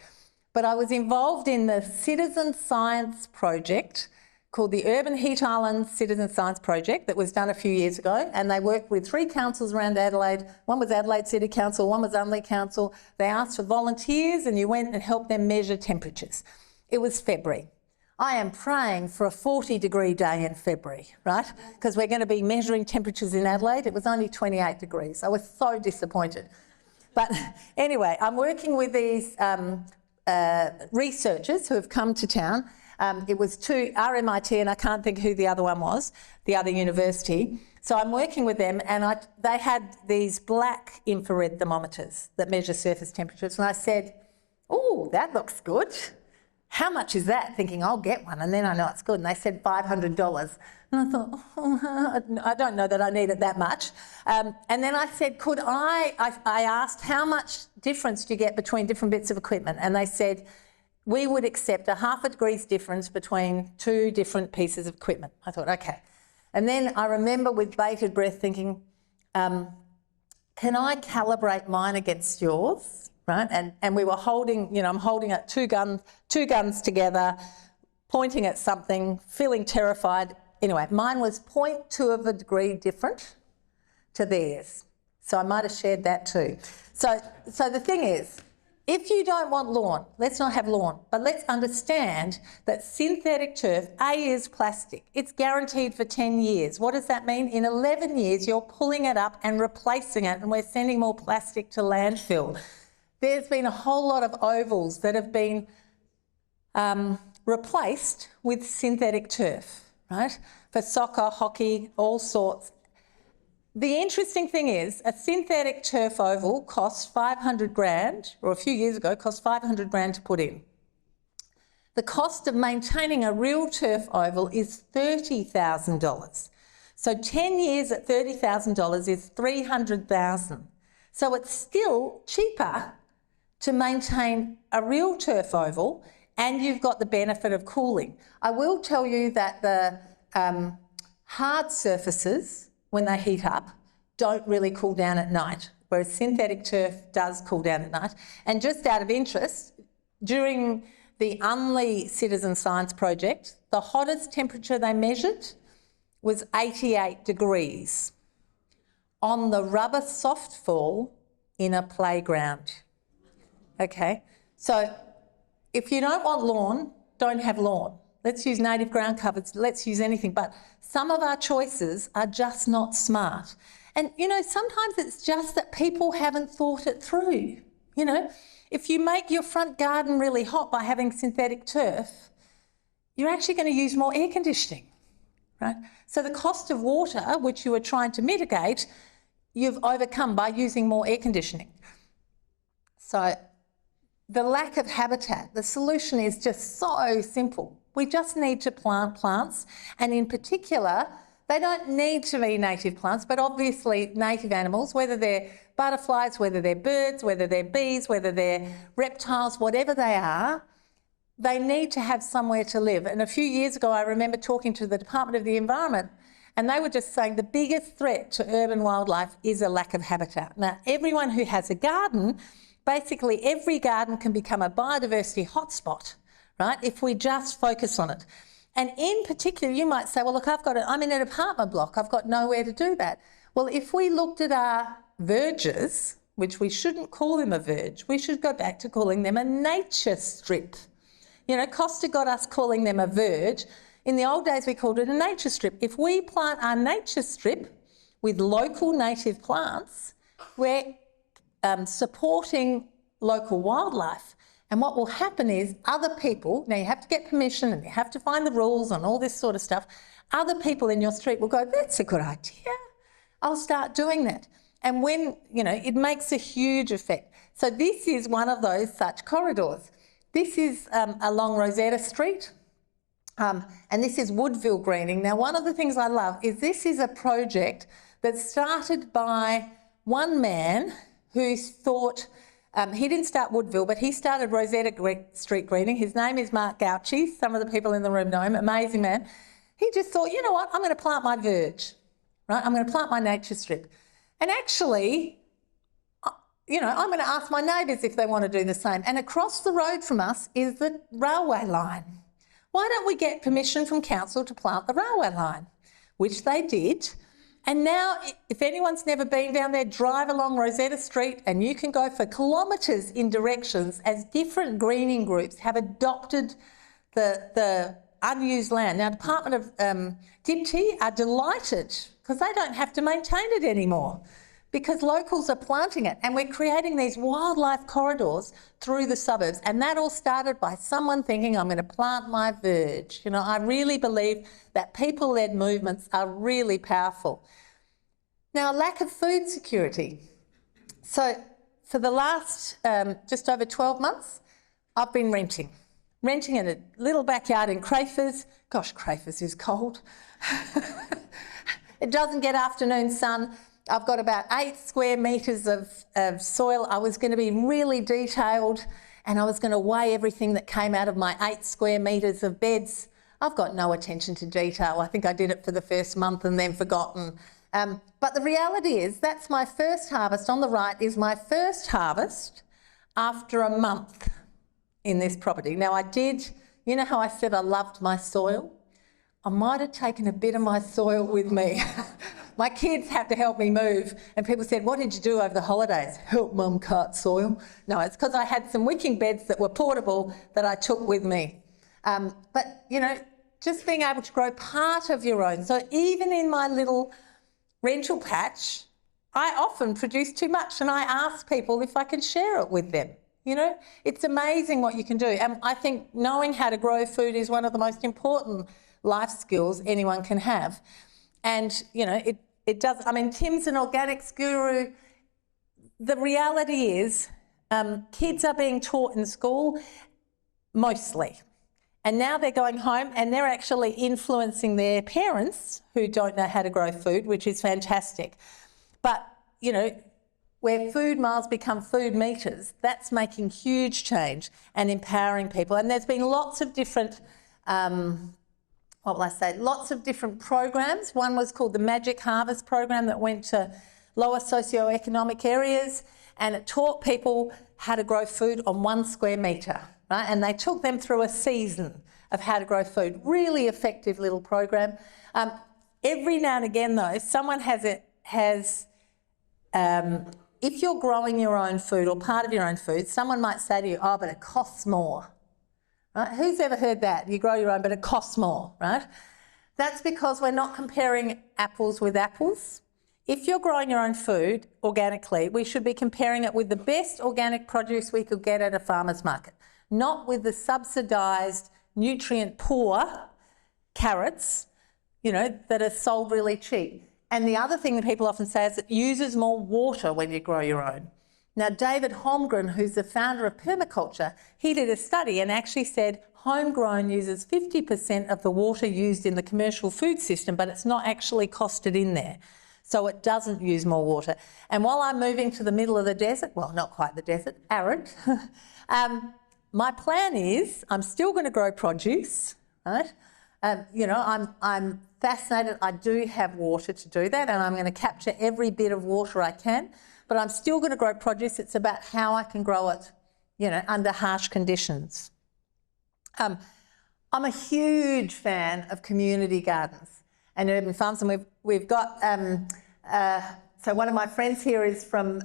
But I was involved in the citizen science project called the Urban Heat Islands Citizen Science Project that was done a few years ago, and they worked with 3 councils around Adelaide. One was Adelaide City Council, one was Unley Council. They asked for volunteers and you went and helped them measure temperatures. It was February. I am praying for a 40-degree day in February, right? Because we're going to be measuring temperatures in Adelaide. It was only 28 degrees. I was so disappointed. But anyway, I'm working with these researchers who have come to town. It was 2, RMIT, and I can't think who the other one was, the other university. So I'm working with them, and they had these black infrared thermometers that measure surface temperatures. And I said, oh, that looks good. How much is that? Thinking I'll get one, and then I know it's good. And they said $500. And I thought, oh, I don't know that I need it that much. And then I said, could I asked, how much difference do you get between different bits of equipment? And they said, we would accept a 0.5 degrees difference between 2 different pieces of equipment. I thought, okay. And then I remember with bated breath thinking, can I calibrate mine against yours, right? And we were holding, I'm holding up two guns together, pointing at something, feeling terrified. Anyway, mine was 0.2 of a degree different to theirs. So I might have shared that too. So the thing is, if you don't want lawn, let's not have lawn, but let's understand that synthetic turf, A, is plastic. It's guaranteed for 10 years. What does that mean? In 11 years, you're pulling it up and replacing it, and we're sending more plastic to landfill. There's been a whole lot of ovals that have been replaced with synthetic turf, right? For soccer, hockey, all sorts. The interesting thing is a synthetic turf oval costs 500 grand, or a few years ago cost 500 grand to put in. The cost of maintaining a real turf oval is $30,000. So 10 years at $30,000 is $300,000. So it's still cheaper to maintain a real turf oval, and you've got the benefit of cooling. I will tell you that the hard surfaces, when they heat up, don't really cool down at night, whereas synthetic turf does cool down at night. And just out of interest, during the Unley Citizen Science Project, the hottest temperature they measured was 88 degrees on the rubber softball in a playground. Okay, so if you don't want lawn, don't have lawn. Let's use native ground covers, let's use anything. But some of our choices are just not smart. And, you know, sometimes it's just that people haven't thought it through. You know, if you make your front garden really hot by having synthetic turf, you're actually going to use more air conditioning, right? So the cost of water, which you were trying to mitigate, you've overcome by using more air conditioning. So the lack of habitat, the solution is just so simple. We just need to plant plants, and in particular, they don't need to be native plants, but obviously native animals, whether they're butterflies, whether they're birds, whether they're bees, whether they're reptiles, whatever they are, they need to have somewhere to live. And a few years ago, I remember talking to the Department of the Environment, and they were just saying the biggest threat to urban wildlife is a lack of habitat. Now, everyone who has a garden, basically every garden can become a biodiversity hotspot, right, if we just focus on it. And in particular, you might say, well, look, I'm in an apartment block, I've got nowhere to do that. Well, if we looked at our verges, which we shouldn't call them a verge, we should go back to calling them a nature strip. You know, Costa got us calling them a verge. In the old days, we called it a nature strip. If we plant our nature strip with local native plants, we're supporting local wildlife. And what will happen is other people, now you have to get permission and you have to find the rules and all this sort of stuff, other people in your street will go, that's a good idea, I'll start doing that. And when, you know, it makes a huge effect. So this is one of those such corridors. This is along Rosetta Street, and this is Woodville Greening. Now, one of the things I love is this is a project that started by one man who thought, he didn't start Woodville, but he started Rosetta Street Greening. His name is Mark Gauchi. Some of the people in the room know him, amazing man. He just thought, you know what, I'm going to plant my verge, right? I'm going to plant my nature strip. And actually, you know, I'm going to ask my neighbours if they want to do the same. And across the road from us is the railway line. Why don't we get permission from council to plant the railway line? Which they did. And now, if anyone's never been down there, drive along Rosetta Street and you can go for kilometres in directions as different greening groups have adopted the unused land. Now, Department of DIPTI are delighted because they don't have to maintain it anymore because locals are planting it, and we're creating these wildlife corridors through the suburbs. And that all started by someone thinking, I'm going to plant my verge. You know, I really believe that people-led movements are really powerful. Now, lack of food security. So for the last just over 12 months, I've been renting in a little backyard in Crafers. Gosh, Crafers is cold. It doesn't get afternoon sun. I've got about 8 square metres of soil. I was going to be really detailed and I was going to weigh everything that came out of my 8 square metres of beds. I've got no attention to detail. I think I did it for the first month and then forgotten. But the reality is that's my first harvest. On the right is my first harvest after a month in this property. Now I did, you know how I said I loved my soil? I might have taken a bit of my soil with me. My kids had to help me move, and people said, what did you do over the holidays? Help Mum cart soil. No, it's because I had some wicking beds that were portable that I took with me. But, you know, just being able to grow part of your own. So even in my little rental patch, I often produce too much, and I ask people if I can share it with them. You know, it's amazing what you can do. And I think knowing how to grow food is one of the most important life skills anyone can have. And, you know, it does, I mean, Tim's an organics guru. The reality is kids are being taught in school, mostly, And now they're going home and they're actually influencing their parents who don't know how to grow food, which is fantastic. But, you know, where food miles become food meters, that's making huge change and empowering people. And there's been lots of different, lots of different programs. One was called the Magic Harvest program that went to lower socioeconomic areas, and it taught people how to grow food on 1 square metre, right? And they took them through a season of how to grow food. Really effective little program. Every now and again though, someone if you're growing your own food or part of your own food, someone might say to you, oh, but it costs more. Right? Who's ever heard that? You grow your own, but it costs more, right? That's because we're not comparing apples with apples. If you're growing your own food organically, we should be comparing it with the best organic produce we could get at a farmer's market, not with the subsidised, nutrient-poor carrots, you know, that are sold really cheap. And the other thing that people often say is it uses more water when you grow your own. Now, David Holmgren, who's the founder of permaculture, he did a study and actually said homegrown uses 50% of the water used in the commercial food system, but it's not actually costed in there. So it doesn't use more water. And while I'm moving to the middle of the desert, well, not quite the desert, arid, my plan is I'm still going to grow produce, right? You know, I'm fascinated. I do have water to do that, and I'm going to capture every bit of water I can, but I'm still going to grow produce. It's about how I can grow it, you know, under harsh conditions. I'm a huge fan of community gardens and urban farms, and we've got, so one of my friends here is from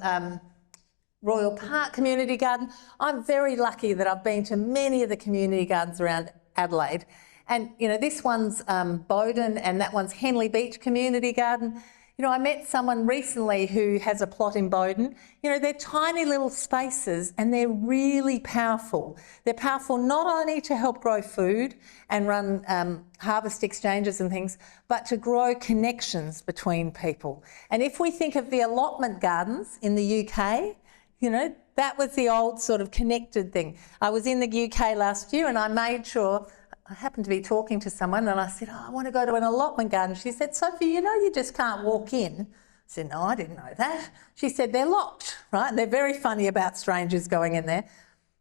Royal Park Community Garden. I'm very lucky that I've been to many of the community gardens around Adelaide. And, you know, this one's Bowden and that one's Henley Beach Community Garden. You know, I met someone recently who has a plot in Bowden. You know, they're tiny little spaces and they're really powerful. They're powerful not only to help grow food and run harvest exchanges and things, but to grow connections between people. And if we think of the allotment gardens in the UK, you know, that was the old sort of connected thing. I was in the UK last year and I made sure, I happened to be talking to someone and I said, oh, I want to go to an allotment garden. She said, Sophie, you know you just can't walk in. I said, no, I didn't know that. She said, they're locked, right? They're very funny about strangers going in there.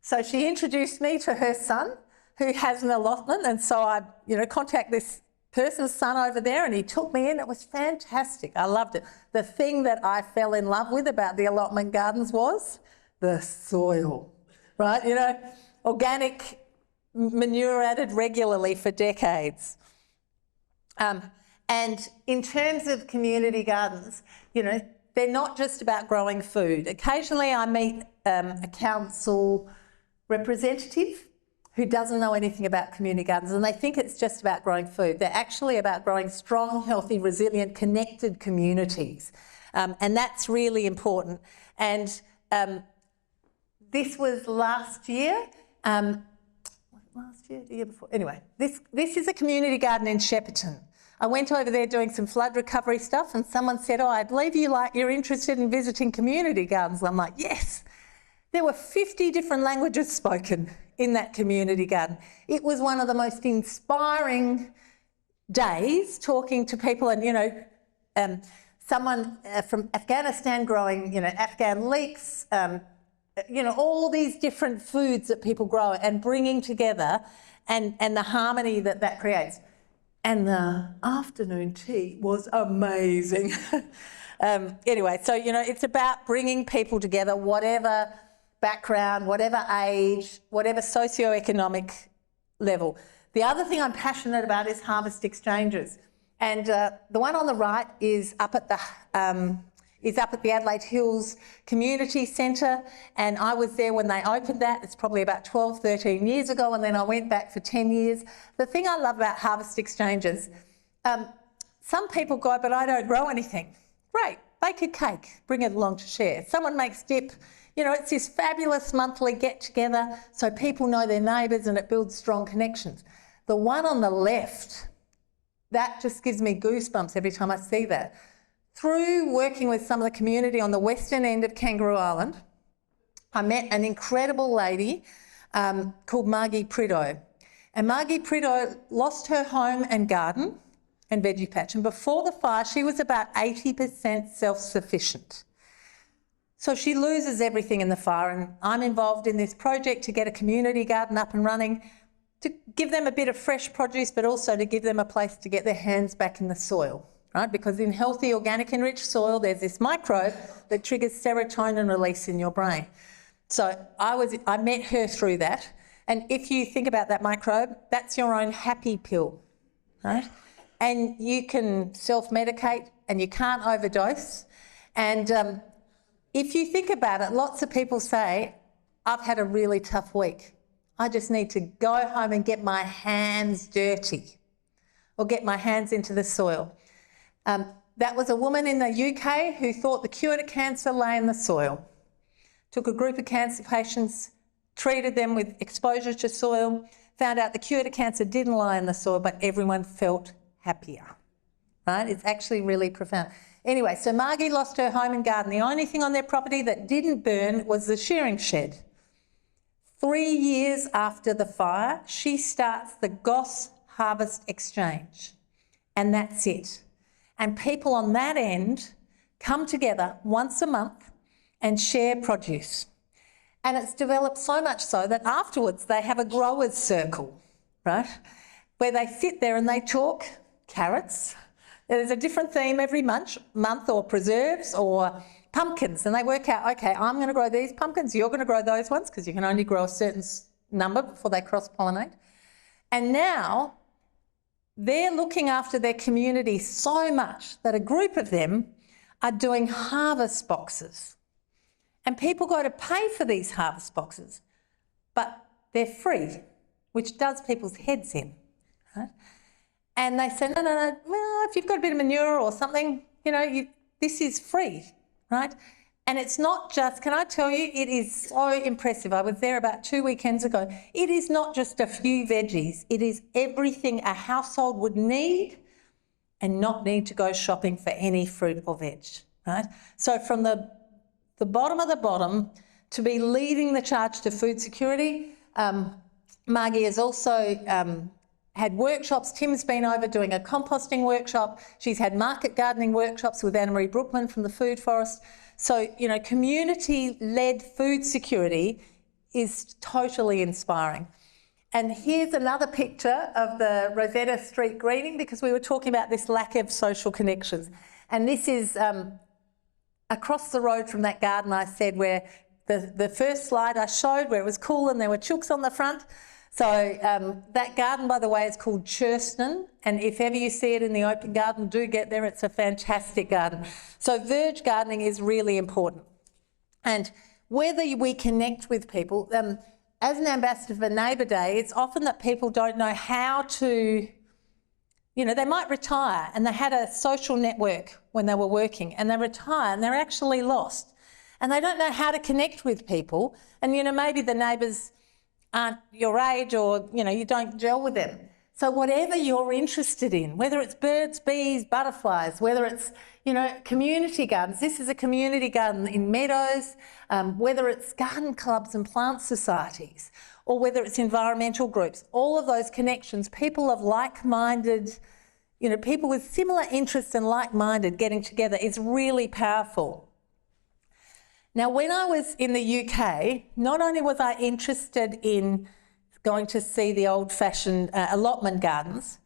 So she introduced me to her son who has an allotment, and so I, you know, contact this person's son over there and he took me in. It was fantastic. I loved it. The thing that I fell in love with about the allotment gardens was the soil, right? You know, organic manure added regularly for decades. And in terms of community gardens, you know, they're not just about growing food. Occasionally I meet a council representative who doesn't know anything about community gardens and they think it's just about growing food. They're actually about growing strong, healthy, resilient, connected communities. And that's really important. And this was last year. The year before. Anyway, this is a community garden in Shepparton. I went over there doing some flood recovery stuff and someone said, oh, I believe you're interested in visiting community gardens. I'm like, yes. There were 50 different languages spoken in that community garden. It was one of the most inspiring days talking to people and, you know, someone from Afghanistan growing, you know, Afghan leeks, you know, all these different foods that people grow and bringing together and the harmony that creates. And the afternoon tea was amazing. Anyway, so, you know, it's about bringing people together, whatever background, whatever age, whatever socioeconomic level. The other thing I'm passionate about is harvest exchanges. And the one on the right is up at the Adelaide Hills Community Centre, and I was there when they opened that. It's probably about 12, 13 years ago, and then I went back for 10 years. The thing I love about harvest exchanges, some people go, but I don't grow anything. Great, bake a cake, bring it along to share. Someone makes dip. You know, it's this fabulous monthly get-together so people know their neighbours and it builds strong connections. The one on the left, that just gives me goosebumps every time I see that. Through working with some of the community on the western end of Kangaroo Island, I met an incredible lady called Margie Prideaux. And Margie Prideaux lost her home and garden and veggie patch. And before the fire, she was about 80% self-sufficient. So she loses everything in the fire, and I'm involved in this project to get a community garden up and running, to give them a bit of fresh produce, but also to give them a place to get their hands back in the soil, right? Because in healthy, organic, enriched soil, there's this microbe that triggers serotonin release in your brain. So I met her through that. And if you think about that microbe, that's your own happy pill, right? And you can self-medicate and you can't overdose. And if you think about it, lots of people say, I've had a really tough week. I just need to go home and get my hands dirty or get my hands into the soil. That was a woman in the UK who thought the cure to cancer lay in the soil. Took a group of cancer patients, treated them with exposure to soil, found out the cure to cancer didn't lie in the soil, but everyone felt happier, right? It's actually really profound. Anyway, so Margie lost her home and garden. The only thing on their property that didn't burn was the shearing shed. 3 years after the fire, she starts the Goss Harvest Exchange, and that's it. And people on that end come together once a month and share produce. And it's developed so much so that afterwards they have a growers' circle, right, where they sit there and they talk carrots. There's a different theme every month, or preserves or pumpkins, and they work out, okay, I'm going to grow these pumpkins, you're going to grow those ones, because you can only grow a certain number before they cross-pollinate. And now they're looking after their community so much that a group of them are doing harvest boxes. And people go to pay for these harvest boxes, but they're free, which does people's heads in, right? And they say, no, well, if you've got a bit of manure or something, this is free, right? And it's not just, can I tell you, it is so impressive. I was there about 2 weekends ago. It is not just a few veggies. It is everything a household would need and not need to go shopping for any fruit or veg, right? So from the bottom of the bottom to be leading the charge to food security, Margie has also had workshops. Tim's been over doing a composting workshop. She's had market gardening workshops with Anna-Marie Brookman from the Food Forest. So, community-led food security is totally inspiring. And here's another picture of the Rosetta Street greening, because we were talking about this lack of social connections. And this is across the road from that garden I said, where the first slide I showed, where it was cool and there were chooks on the front. So that garden, by the way, is called Churston, and if ever you see it in the open garden, do get there. It's a fantastic garden. So verge gardening is really important. And whether we connect with people, as an ambassador for Neighbour Day, it's often that people don't know how to, they might retire and they had a social network when they were working, and they retire and they're actually lost. And they don't know how to connect with people, and maybe the neighbours aren't your age, or you don't gel with them. So whatever you're interested in, whether it's birds, bees, butterflies, whether it's community gardens, this is a community garden in Meadows, whether it's garden clubs and plant societies, or whether it's environmental groups, all of those connections, people of like-minded, people with similar interests and like-minded getting together is really powerful. Now, when I was in the UK, not only was I interested in going to see the old-fashioned allotment gardens,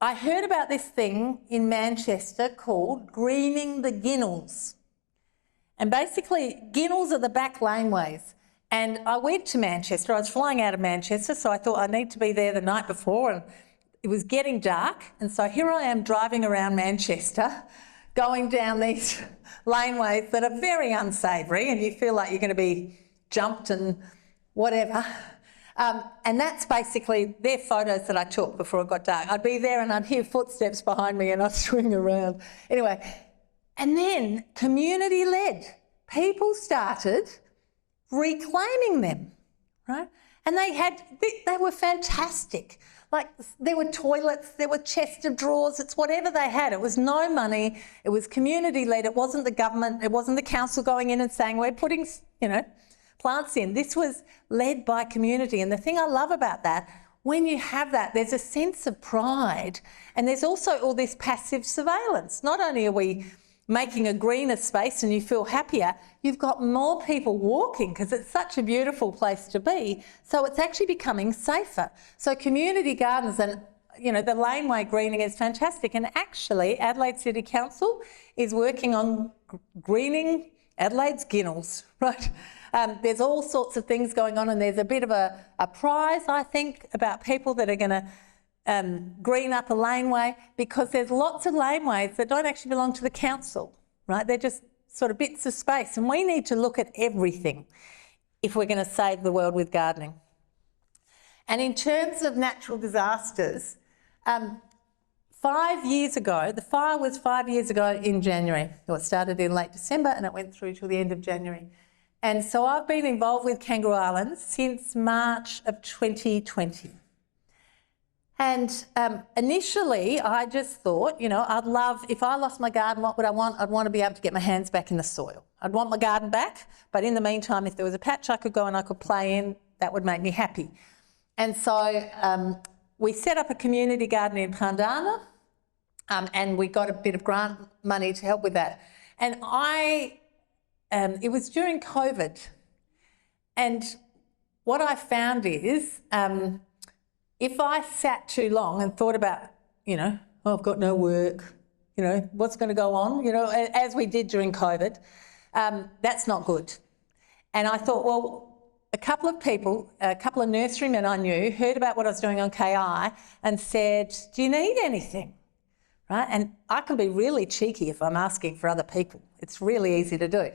I heard about this thing in Manchester called greening the ginnels. And basically, ginnels are the back laneways. And I went to Manchester. I was flying out of Manchester, so I thought I need to be there the night before, and it was getting dark. And so here I am driving around Manchester, going down these laneways that are very unsavoury, and you feel like you're going to be jumped and whatever. And that's basically their photos that I took before it got dark. I'd be there and I'd hear footsteps behind me and I'd swing around. Anyway, and then community-led. People started reclaiming them, right? And they were fantastic. Like, there were toilets, there were chests of drawers, it's whatever they had. It was no money, it was community-led, it wasn't the government, it wasn't the council going in and saying, we're putting, plants in. This was led by community. And the thing I love about that, when you have that, there's a sense of pride, and there's also all this passive surveillance. Not only are we making a greener space and you feel happier, you've got more people walking because it's such a beautiful place to be. So it's actually becoming safer. So community gardens and, you know, the laneway greening is fantastic. And actually, Adelaide City Council is working on greening Adelaide's ginnels, right? There's all sorts of things going on, and there's a bit of a prize, I think, about people that are going to green up a laneway, because there's lots of laneways that don't actually belong to the council, right? They're just sort of bits of space, and we need to look at everything if we're going to save the world with gardening. And in terms of natural disasters, 5 years ago, the fire was 5 years ago in January. So it started in late December and it went through till the end of January. And so I've been involved with Kangaroo Island since March of 2020. And initially I just thought, you know, I'd love, if I lost my garden, what would I want? I'd want to be able to get my hands back in the soil. I'd want my garden back, but in the meantime, if there was a patch I could go and I could play in, that would make me happy. And so we set up a community garden in Pandana, and we got a bit of grant money to help with that. And it was during COVID, and what I found is, if I sat too long and thought about, you know, oh, I've got no work, you know, what's going to go on, you know, as we did during COVID, that's not good. And I thought, well, a couple of people, a couple of nurserymen I knew, heard about what I was doing on KI and said, do you need anything? Right? And I can be really cheeky if I'm asking for other people. It's really easy to do.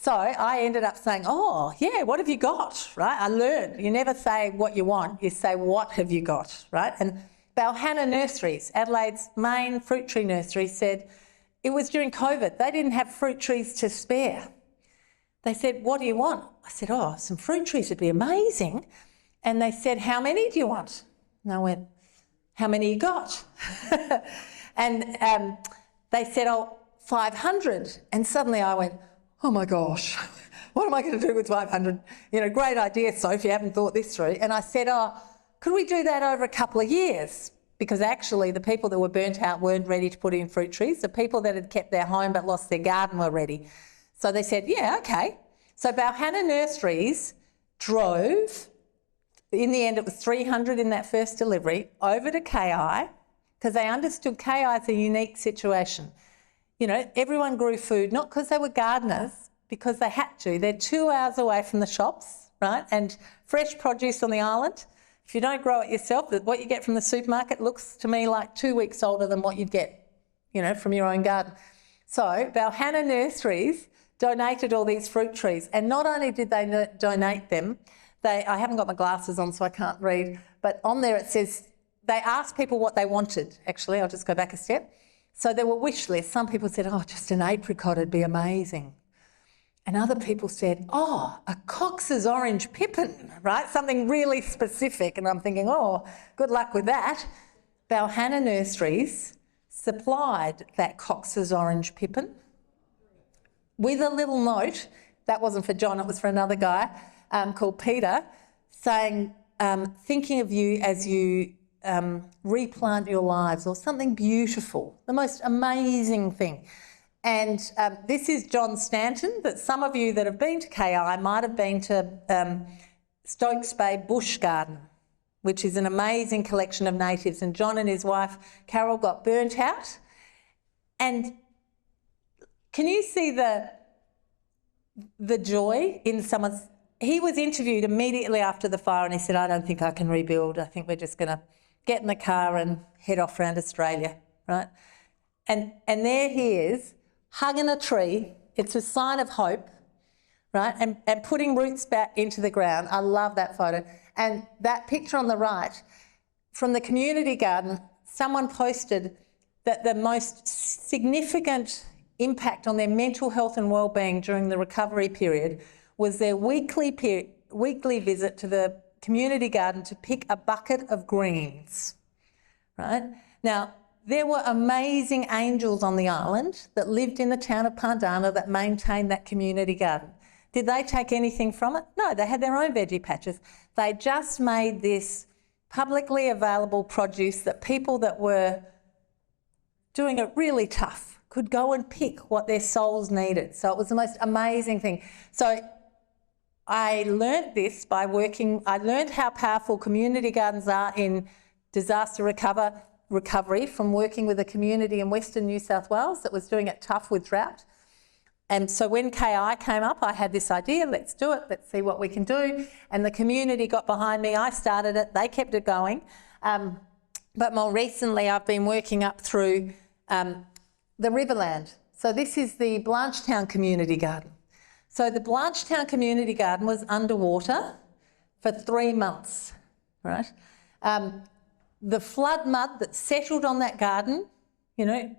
So I ended up saying, oh, yeah, what have you got, right? I learned, you never say what you want, you say, what have you got, right? And Balhanna Nurseries, Adelaide's main fruit tree nursery, said, it was during COVID, they didn't have fruit trees to spare. They said, what do you want? I said, oh, some fruit trees would be amazing. And they said, how many do you want? And I went, how many you got? And they said, oh, 500. And suddenly I went, oh my gosh, what am I going to do with 500? You know, great idea, Sophie, you haven't thought this through. And I said, oh, could we do that over a couple of years? Because actually the people that were burnt out weren't ready to put in fruit trees. The people that had kept their home but lost their garden were ready. So they said, yeah, okay. So Balhanna Nurseries drove, in the end it was 300 in that first delivery, over to KI, because they understood KI is a unique situation. You know, everyone grew food, not because they were gardeners, because they had to. They're 2 hours away from the shops, right? And fresh produce on the island, if you don't grow it yourself, what you get from the supermarket looks to me like 2 weeks older than what you'd get, you know, from your own garden. So Balhanna Nurseries donated all these fruit trees. And not only did they donate them, I haven't got my glasses on so I can't read, but on there it says, they asked people what they wanted. Actually, I'll just go back a step. So there were wish lists. Some people said, oh, just an apricot would be amazing. And other people said, oh, a Cox's orange pippin, right? Something really specific. And I'm thinking, oh, good luck with that. Balhanna Nurseries supplied that Cox's orange pippin with a little note. That wasn't for John, it was for another guy called Peter, saying, thinking of you as you replant your lives, or something beautiful, the most amazing thing. And this is John Stanton, that some of you that have been to KI might have been to Stokes Bay Bush Garden, which is an amazing collection of natives. And John and his wife Carol got burnt out. And can you see the joy in someone's... He was interviewed immediately after the fire and he said, I don't think I can rebuild. I think we're just going to get in the car and head off around Australia, right? And there he is, hugging a tree. It's a sign of hope, right? And putting roots back into the ground. I love that photo. And that picture on the right, from the community garden, someone posted that the most significant impact on their mental health and wellbeing during the recovery period was their weekly visit to the community garden to pick a bucket of greens, right? Now, there were amazing angels on the island that lived in the town of Pandana that maintained that community garden. Did they take anything from it? No, they had their own veggie patches. They just made this publicly available produce that people that were doing it really tough could go and pick what their souls needed. So it was the most amazing thing. So I learnt this by I learnt how powerful community gardens are in disaster recovery from working with a community in Western New South Wales that was doing it tough with drought. And so when KI came up, I had this idea, let's do it, let's see what we can do. And the community got behind me, I started it, they kept it going. But more recently, I've been working up through the Riverland. So this is the Blanchetown Community Garden. So the Blanchetown Community Garden was underwater for 3 months, right? The flood mud that settled on that garden, you know,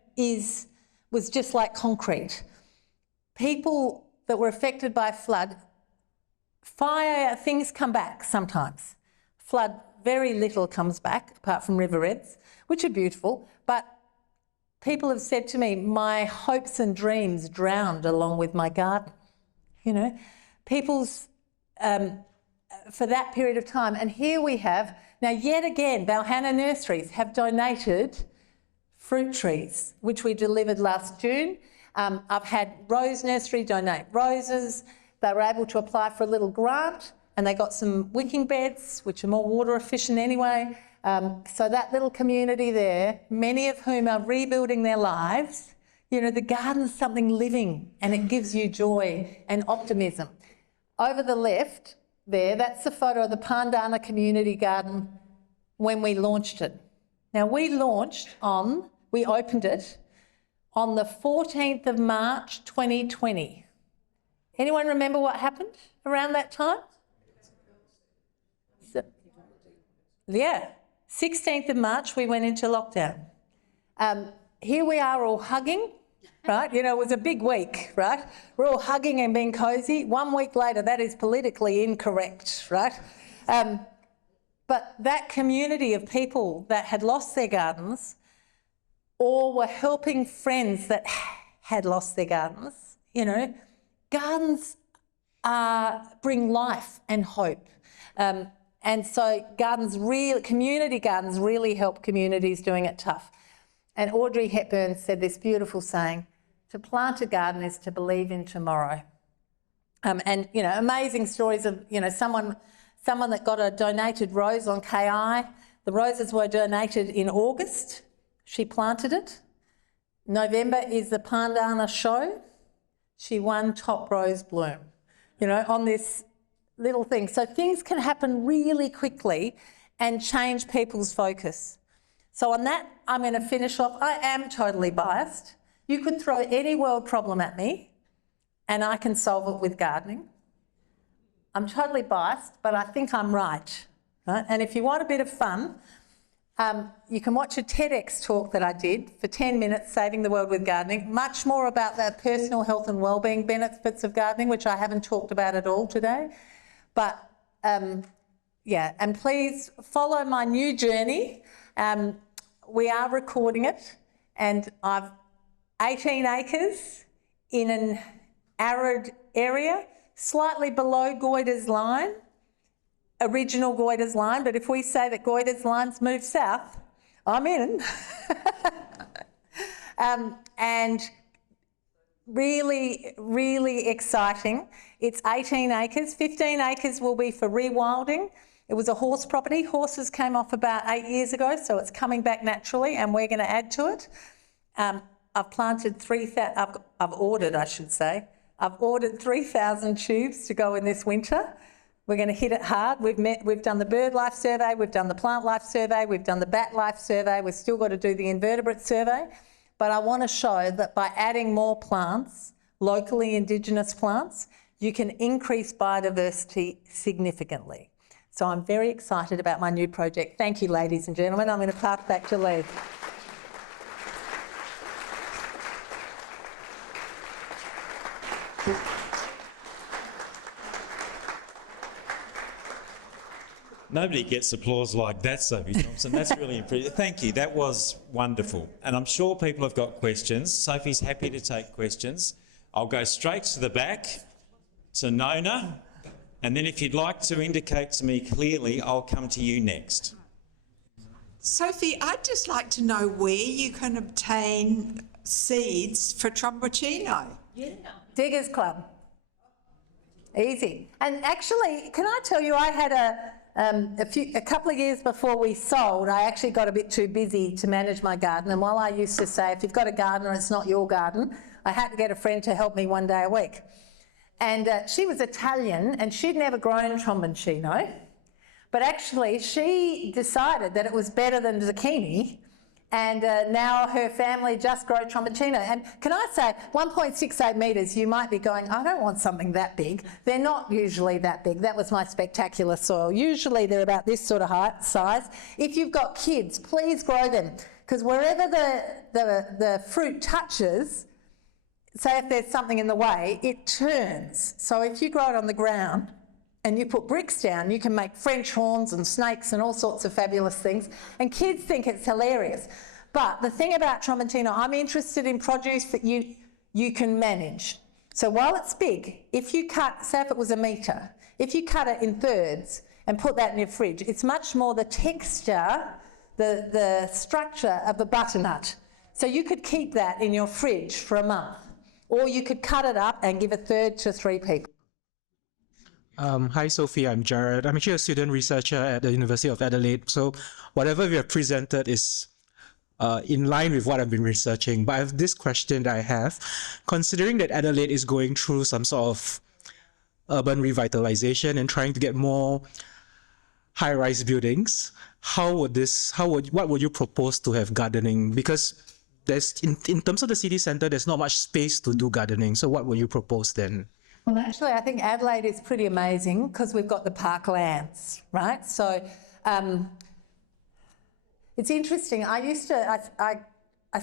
was just like concrete. People that were affected by flood, fire, things come back sometimes. Flood, very little comes back, apart from river reds, which are beautiful, but people have said to me, my hopes and dreams drowned along with my garden. You know, people's, for that period of time. And here we have, now yet again, Balhanna Nurseries have donated fruit trees, which we delivered last June. I've had Rose Nursery donate roses. They were able to apply for a little grant and they got some wicking beds, which are more water efficient anyway. So that little community there, many of whom are rebuilding their lives, you know, the garden's something living and it gives you joy and optimism. Over the left there, that's the photo of the Pandana Community Garden when we launched it. Now we opened it on the 14th of March 2020. Anyone remember what happened around that time? Yeah, 16th of March we went into lockdown. Here we are all hugging, right? You know, it was a big week, right? We're all hugging and being cosy. 1 week later, that is politically incorrect, right? But that community of people that had lost their gardens or were helping friends that had lost their gardens, you know, gardens bring life and hope. And so community gardens really help communities doing it tough. And Audrey Hepburn said this beautiful saying, to plant a garden is to believe in tomorrow. And, you know, amazing stories of, you know, someone that got a donated rose on KI. The roses were donated in August. She planted it. November is the Pandana show. She won top rose bloom, you know, on this little thing. So things can happen really quickly and change people's focus. So on that, I'm going to finish off. I am totally biased. You could throw any world problem at me and I can solve it with gardening. I'm totally biased, but I think I'm right? And if you want a bit of fun, you can watch a TEDx talk that I did for 10 minutes, Saving the World with Gardening, much more about the personal health and wellbeing benefits of gardening, which I haven't talked about at all today. But yeah, and please follow my new journey. We are recording it and I've 18 acres in an arid area, slightly below Goyder's line, original Goyder's line, but if we say that Goyder's line's moved south, I'm in. And really, really exciting. It's 18 acres, 15 acres will be for rewilding. It was a horse property. Horses came off about 8 years ago, so it's coming back naturally and we're going to add to it. I've planted I've ordered 3,000 tubes to go in this winter. We're going to hit it hard. We've done the bird life survey, we've done the plant life survey, we've done the bat life survey, we've still got to do the invertebrate survey. But I want to show that by adding more plants, locally indigenous plants, you can increase biodiversity significantly. So I'm very excited about my new project. Thank you, ladies and gentlemen. I'm going to pass back to Lee. Nobody gets applause like that, Sophie Thomson. That's really impressive. Thank you. That was wonderful. And I'm sure people have got questions. Sophie's happy to take questions. I'll go straight to the back to Nona. And then if you'd like to indicate to me clearly, I'll come to you next. Sophie, I'd just like to know where you can obtain seeds for Tromboncino. Diggers Club. Easy. And actually, can I tell you, I had a couple of years before we sold, I actually got a bit too busy to manage my garden. And while I used to say, if you've got a gardener, it's not your garden, I had to get a friend to help me one day a week. And she was Italian and she'd never grown Tromboncino, but actually she decided that it was better than zucchini, and now her family just grow Tromboncino. And can I say, 1.68 metres, you might be going, I don't want something that big. They're not usually that big. That was my spectacular soil. Usually they're about this sort of height, size. If you've got kids, please grow them, because wherever the fruit touches, say if there's something in the way, it turns. So if you grow it on the ground and you put bricks down, you can make French horns and snakes and all sorts of fabulous things. And kids think it's hilarious. But the thing about Tromboncino, I'm interested in produce that you can manage. So while it's big, if you cut, say if it was a metre, if you cut it in thirds and put that in your fridge, it's much more the texture, the structure of a butternut. So you could keep that in your fridge for a month. Or you could cut it up and give a third to 3 people. Hi, Sophie. I'm Jared. I'm actually a student researcher at the University of Adelaide. So whatever we have presented is in line with what I've been researching. But I have this question that I have. Considering that Adelaide is going through some sort of urban revitalization and trying to get more high-rise buildings, what would you propose to have gardening? Because there's in terms of the city centre, there's not much space to do gardening. So what would you propose then? Well, actually, I think Adelaide is pretty amazing because we've got the parklands, right? So it's interesting. I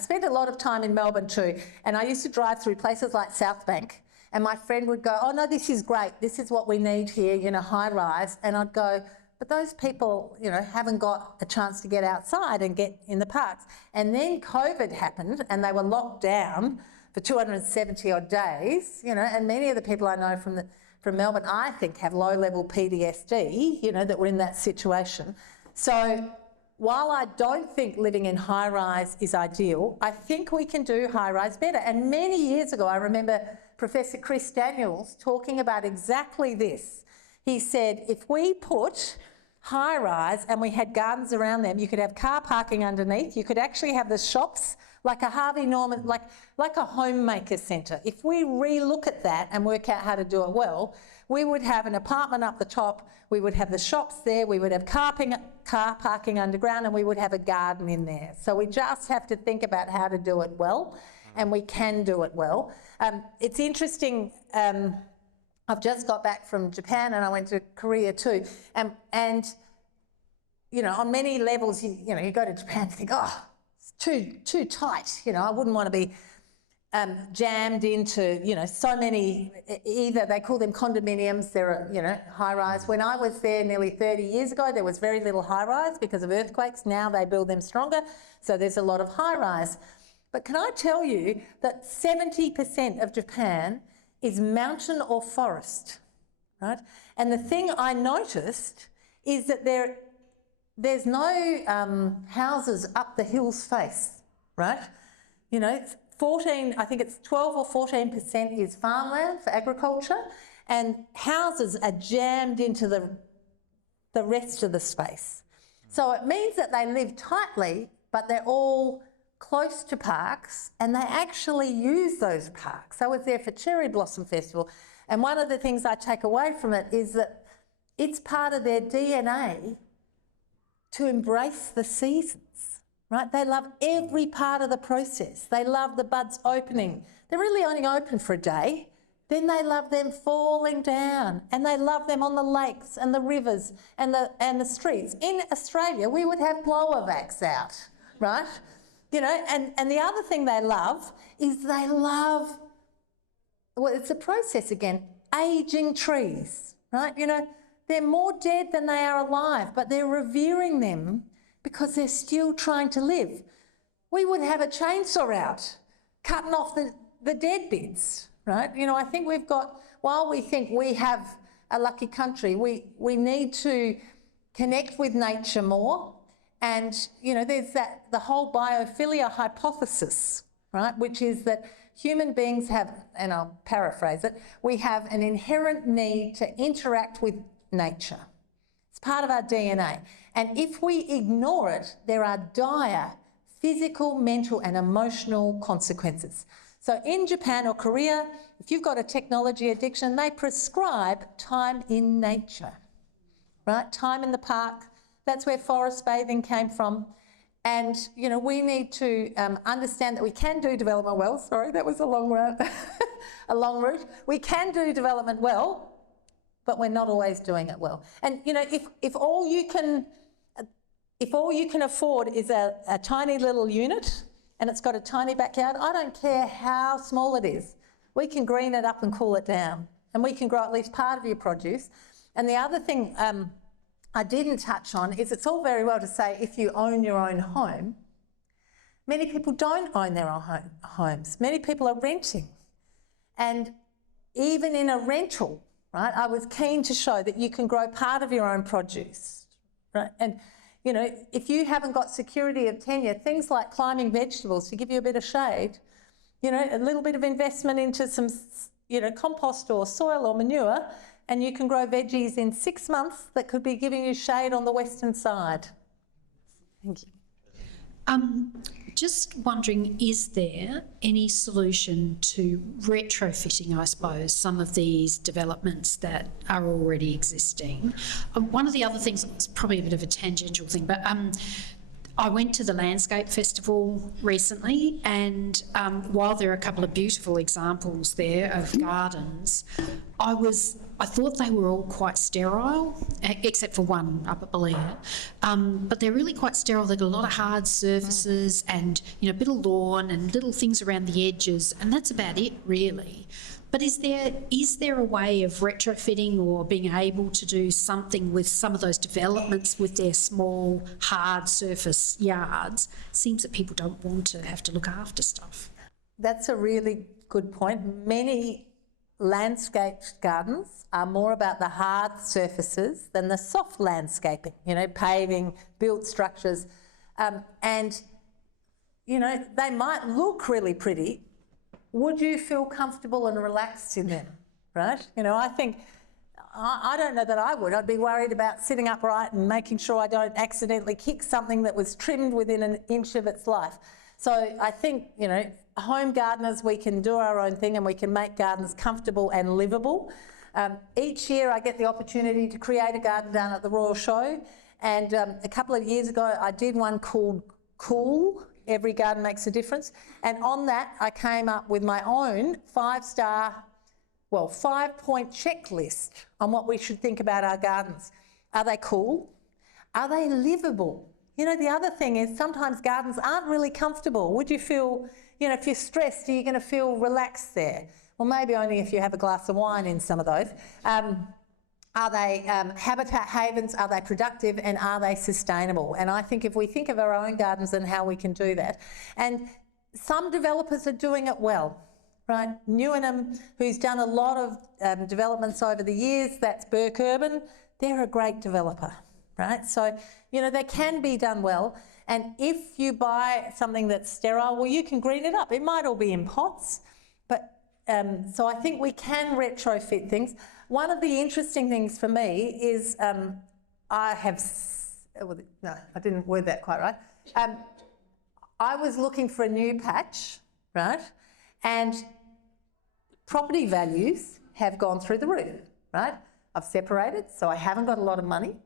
spent a lot of time in Melbourne too, and I used to drive through places like South Bank, and my friend would go, oh no, this is great. This is what we need here, high rise. And I'd go, but those people, haven't got a chance to get outside and get in the parks. And then COVID happened and they were locked down for 270 odd days, and many of the people I know from Melbourne, I think, have low-level PTSD, that were in that situation. So while I don't think living in high-rise is ideal, I think we can do high-rise better. And many years ago, I remember Professor Chris Daniels talking about exactly this. He said, if we put high-rise and we had gardens around them, you could have car parking underneath, you could actually have the shops like a Harvey Norman, like a homemaker centre. If we re-look at that and work out how to do it well, we would have an apartment up the top, we would have the shops there, we would have car parking underground, and we would have a garden in there. So we just have to think about how to do it well, and we can do it well. It's interesting, I've just got back from Japan and I went to Korea too, and on many levels, you go to Japan and think, oh, it's too tight. I wouldn't want to be jammed into, so many, either they call them condominiums, they're, high-rise. When I was there nearly 30 years ago, there was very little high-rise because of earthquakes. Now they build them stronger, so there's a lot of high-rise. But can I tell you that 70% of Japan is mountain or forest, right? And the thing I noticed is that there's no houses up the hill's face, right? 12 or 14% is farmland for agriculture, and houses are jammed into the rest of the space. So it means that they live tightly, but they're all close to parks, and they actually use those parks. I was there for Cherry Blossom Festival, and one of the things I take away from it is that it's part of their DNA to embrace the seasons, right? They love every part of the process. They love the buds opening. They're really only open for a day. Then they love them falling down, and they love them on the lakes and the rivers and the streets. In Australia, we would have blower vacs out, right? And the other thing they love is well, it's a process again, ageing trees, right? They're more dead than they are alive, but they're revering them because they're still trying to live. We would have a chainsaw out, cutting off the dead bits, right? I think we've got, while we think we have a lucky country, we need to connect with nature more And, you know, there's the whole biophilia hypothesis, right, which is that human beings have, and I'll paraphrase it, we have an inherent need to interact with nature. It's part of our DNA. And if we ignore it, there are dire physical, mental and emotional consequences. So in Japan or Korea, if you've got a technology addiction, they prescribe time in nature, right? Time in the park. That's where forest bathing came from. And, you know, we need to understand that we can do development well. Sorry, that was a long route. A long route. We can do development well, but we're not always doing it well. And, you know, if all you can afford is a tiny little unit and it's got a tiny backyard, I don't care how small it is. We can green it up and cool it down, and we can grow at least part of your produce. And the other thing I didn't touch on is it's all very well to say if you own your own home. Many people don't own their own homes. Many people are renting. And even in a rental, right, I was keen to show that you can grow part of your own produce, right? And, you know, if you haven't got security of tenure, things like climbing vegetables to give you a bit of shade, you know, a little bit of investment into some, you know, compost or soil or manure, and you can grow veggies in 6 months that could be giving you shade on the western side. Thank you. Just wondering, is there any solution to retrofitting, I suppose, some of these developments that are already existing? One of the other things, it's probably a bit of a tangential thing, but I went to the Landscape Festival recently, and while there are a couple of beautiful examples there of gardens, I thought they were all quite sterile, except for one up at Belair. But they're really quite sterile. They've got a lot of hard surfaces and, you know, a bit of lawn and little things around the edges, and that's about it, really. But is there a way of retrofitting or being able to do something with some of those developments with their small, hard surface yards? It seems that people don't want to have to look after stuff. That's a really good point. Many landscaped gardens are more about the hard surfaces than the soft landscaping, you know, paving, built structures. And, you know, they might look really pretty. Would you feel comfortable and relaxed in them, right? You know, I think, I don't know that I would. I'd be worried about sitting upright and making sure I don't accidentally kick something that was trimmed within an inch of its life. So I think, you know, home gardeners, we can do our own thing and we can make gardens comfortable and livable. Each year I get the opportunity to create a garden down at the Royal Show, and a couple of years ago I did one called Cool, Every Garden Makes a Difference, and on that I came up with my own 5-point checklist on what we should think about our gardens. Are they cool? Are they livable? You know, the other thing is sometimes gardens aren't really comfortable. Would you feel, you know, if you're stressed, are you going to feel relaxed there? Well, maybe only if you have a glass of wine in some of those. Are they habitat havens? Are they productive? And are they sustainable? And I think if we think of our own gardens and how we can do that, and some developers are doing it well, right? Newnham, who's done a lot of developments over the years, that's Burke Urban, they're a great developer, right? So, you know, they can be done well. And if you buy something that's sterile, well, you can green it up. It might all be in pots, but so I think we can retrofit things. One of the interesting things for me is no, I didn't word that quite right. I was looking for a new patch, right? And property values have gone through the roof, right? I've separated, so I haven't got a lot of money.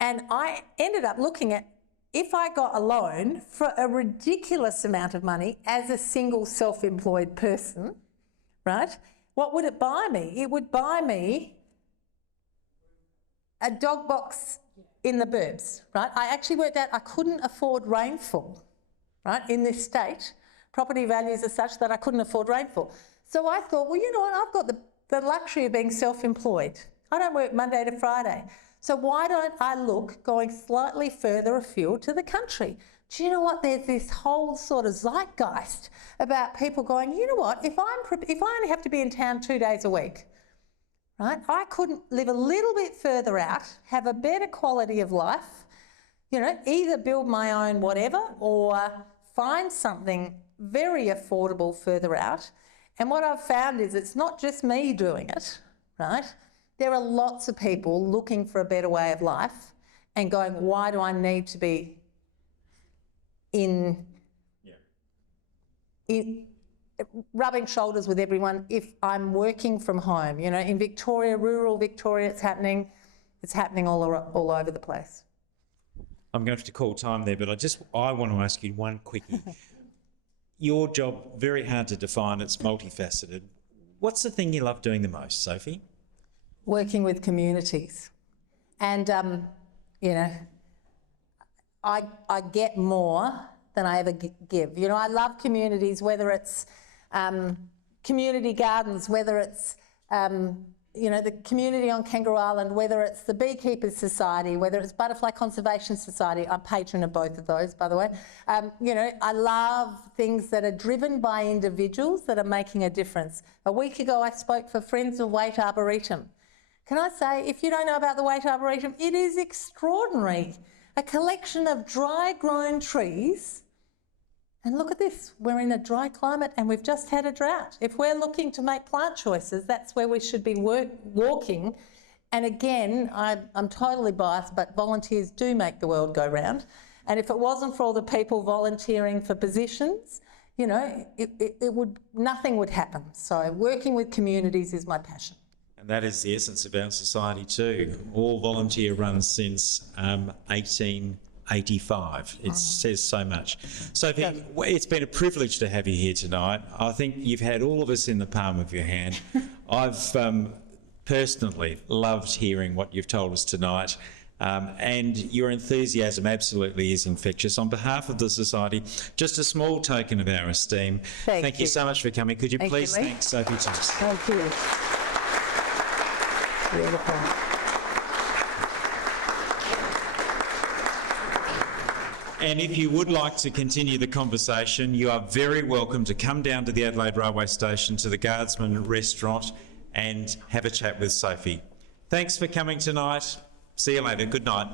And I ended up looking at, if I got a loan for a ridiculous amount of money as a single self-employed person, right, what would it buy me? It would buy me a dog box in the burbs, right? I actually worked out I couldn't afford rainfall, right, in this state. Property values are such that I couldn't afford rainfall. So I thought, well, you know what, I've got the luxury of being self-employed. I don't work Monday to Friday. So why don't I look going slightly further afield to the country? Do you know what? There's this whole sort of zeitgeist about people going, you know what, if I only have to be in town 2 days a week, right, I couldn't live a little bit further out, have a better quality of life, you know, either build my own whatever or find something very affordable further out. And what I've found is it's not just me doing it, right? There are lots of people looking for a better way of life and going, why do I need to be in rubbing shoulders with everyone if I'm working from home? You know, in Victoria, rural Victoria, it's happening all over the place. I'm going to have to call time there, but I want to ask you one quickie. Your job, very hard to define, it's multifaceted. What's the thing you love doing the most, Sophie? Working with communities. And, you know, I get more than I ever give. You know, I love communities, whether it's community gardens, whether it's, you know, the community on Kangaroo Island, whether it's the Beekeepers Society, whether it's Butterfly Conservation Society. I'm patron of both of those, by the way. You know, I love things that are driven by individuals that are making a difference. A week ago, I spoke for Friends of Waite Arboretum. Can I say, if you don't know about the Waite Arboretum, it is extraordinary. A collection of dry-grown trees. And look at this, we're in a dry climate and we've just had a drought. If we're looking to make plant choices, that's where we should be walking. And again, I'm totally biased, but volunteers do make the world go round. And if it wasn't for all the people volunteering for positions, you know, nothing would happen. So working with communities is my passion. And that is the essence of our society too. All volunteer runs since 1885. It says so much. Sophie, it's been a privilege to have you here tonight. I think you've had all of us in the palm of your hand. I've personally loved hearing what you've told us tonight. And your enthusiasm absolutely is infectious. On behalf of the Society, just a small token of our esteem. Thank you so much for coming. Could you please thank Sophie Thomson? Thank you. Beautiful. And if you would like to continue the conversation, you are very welcome to come down to the Adelaide Railway Station to the Guardsman Restaurant and have a chat with Sophie. Thanks for coming tonight. See you later. Good night.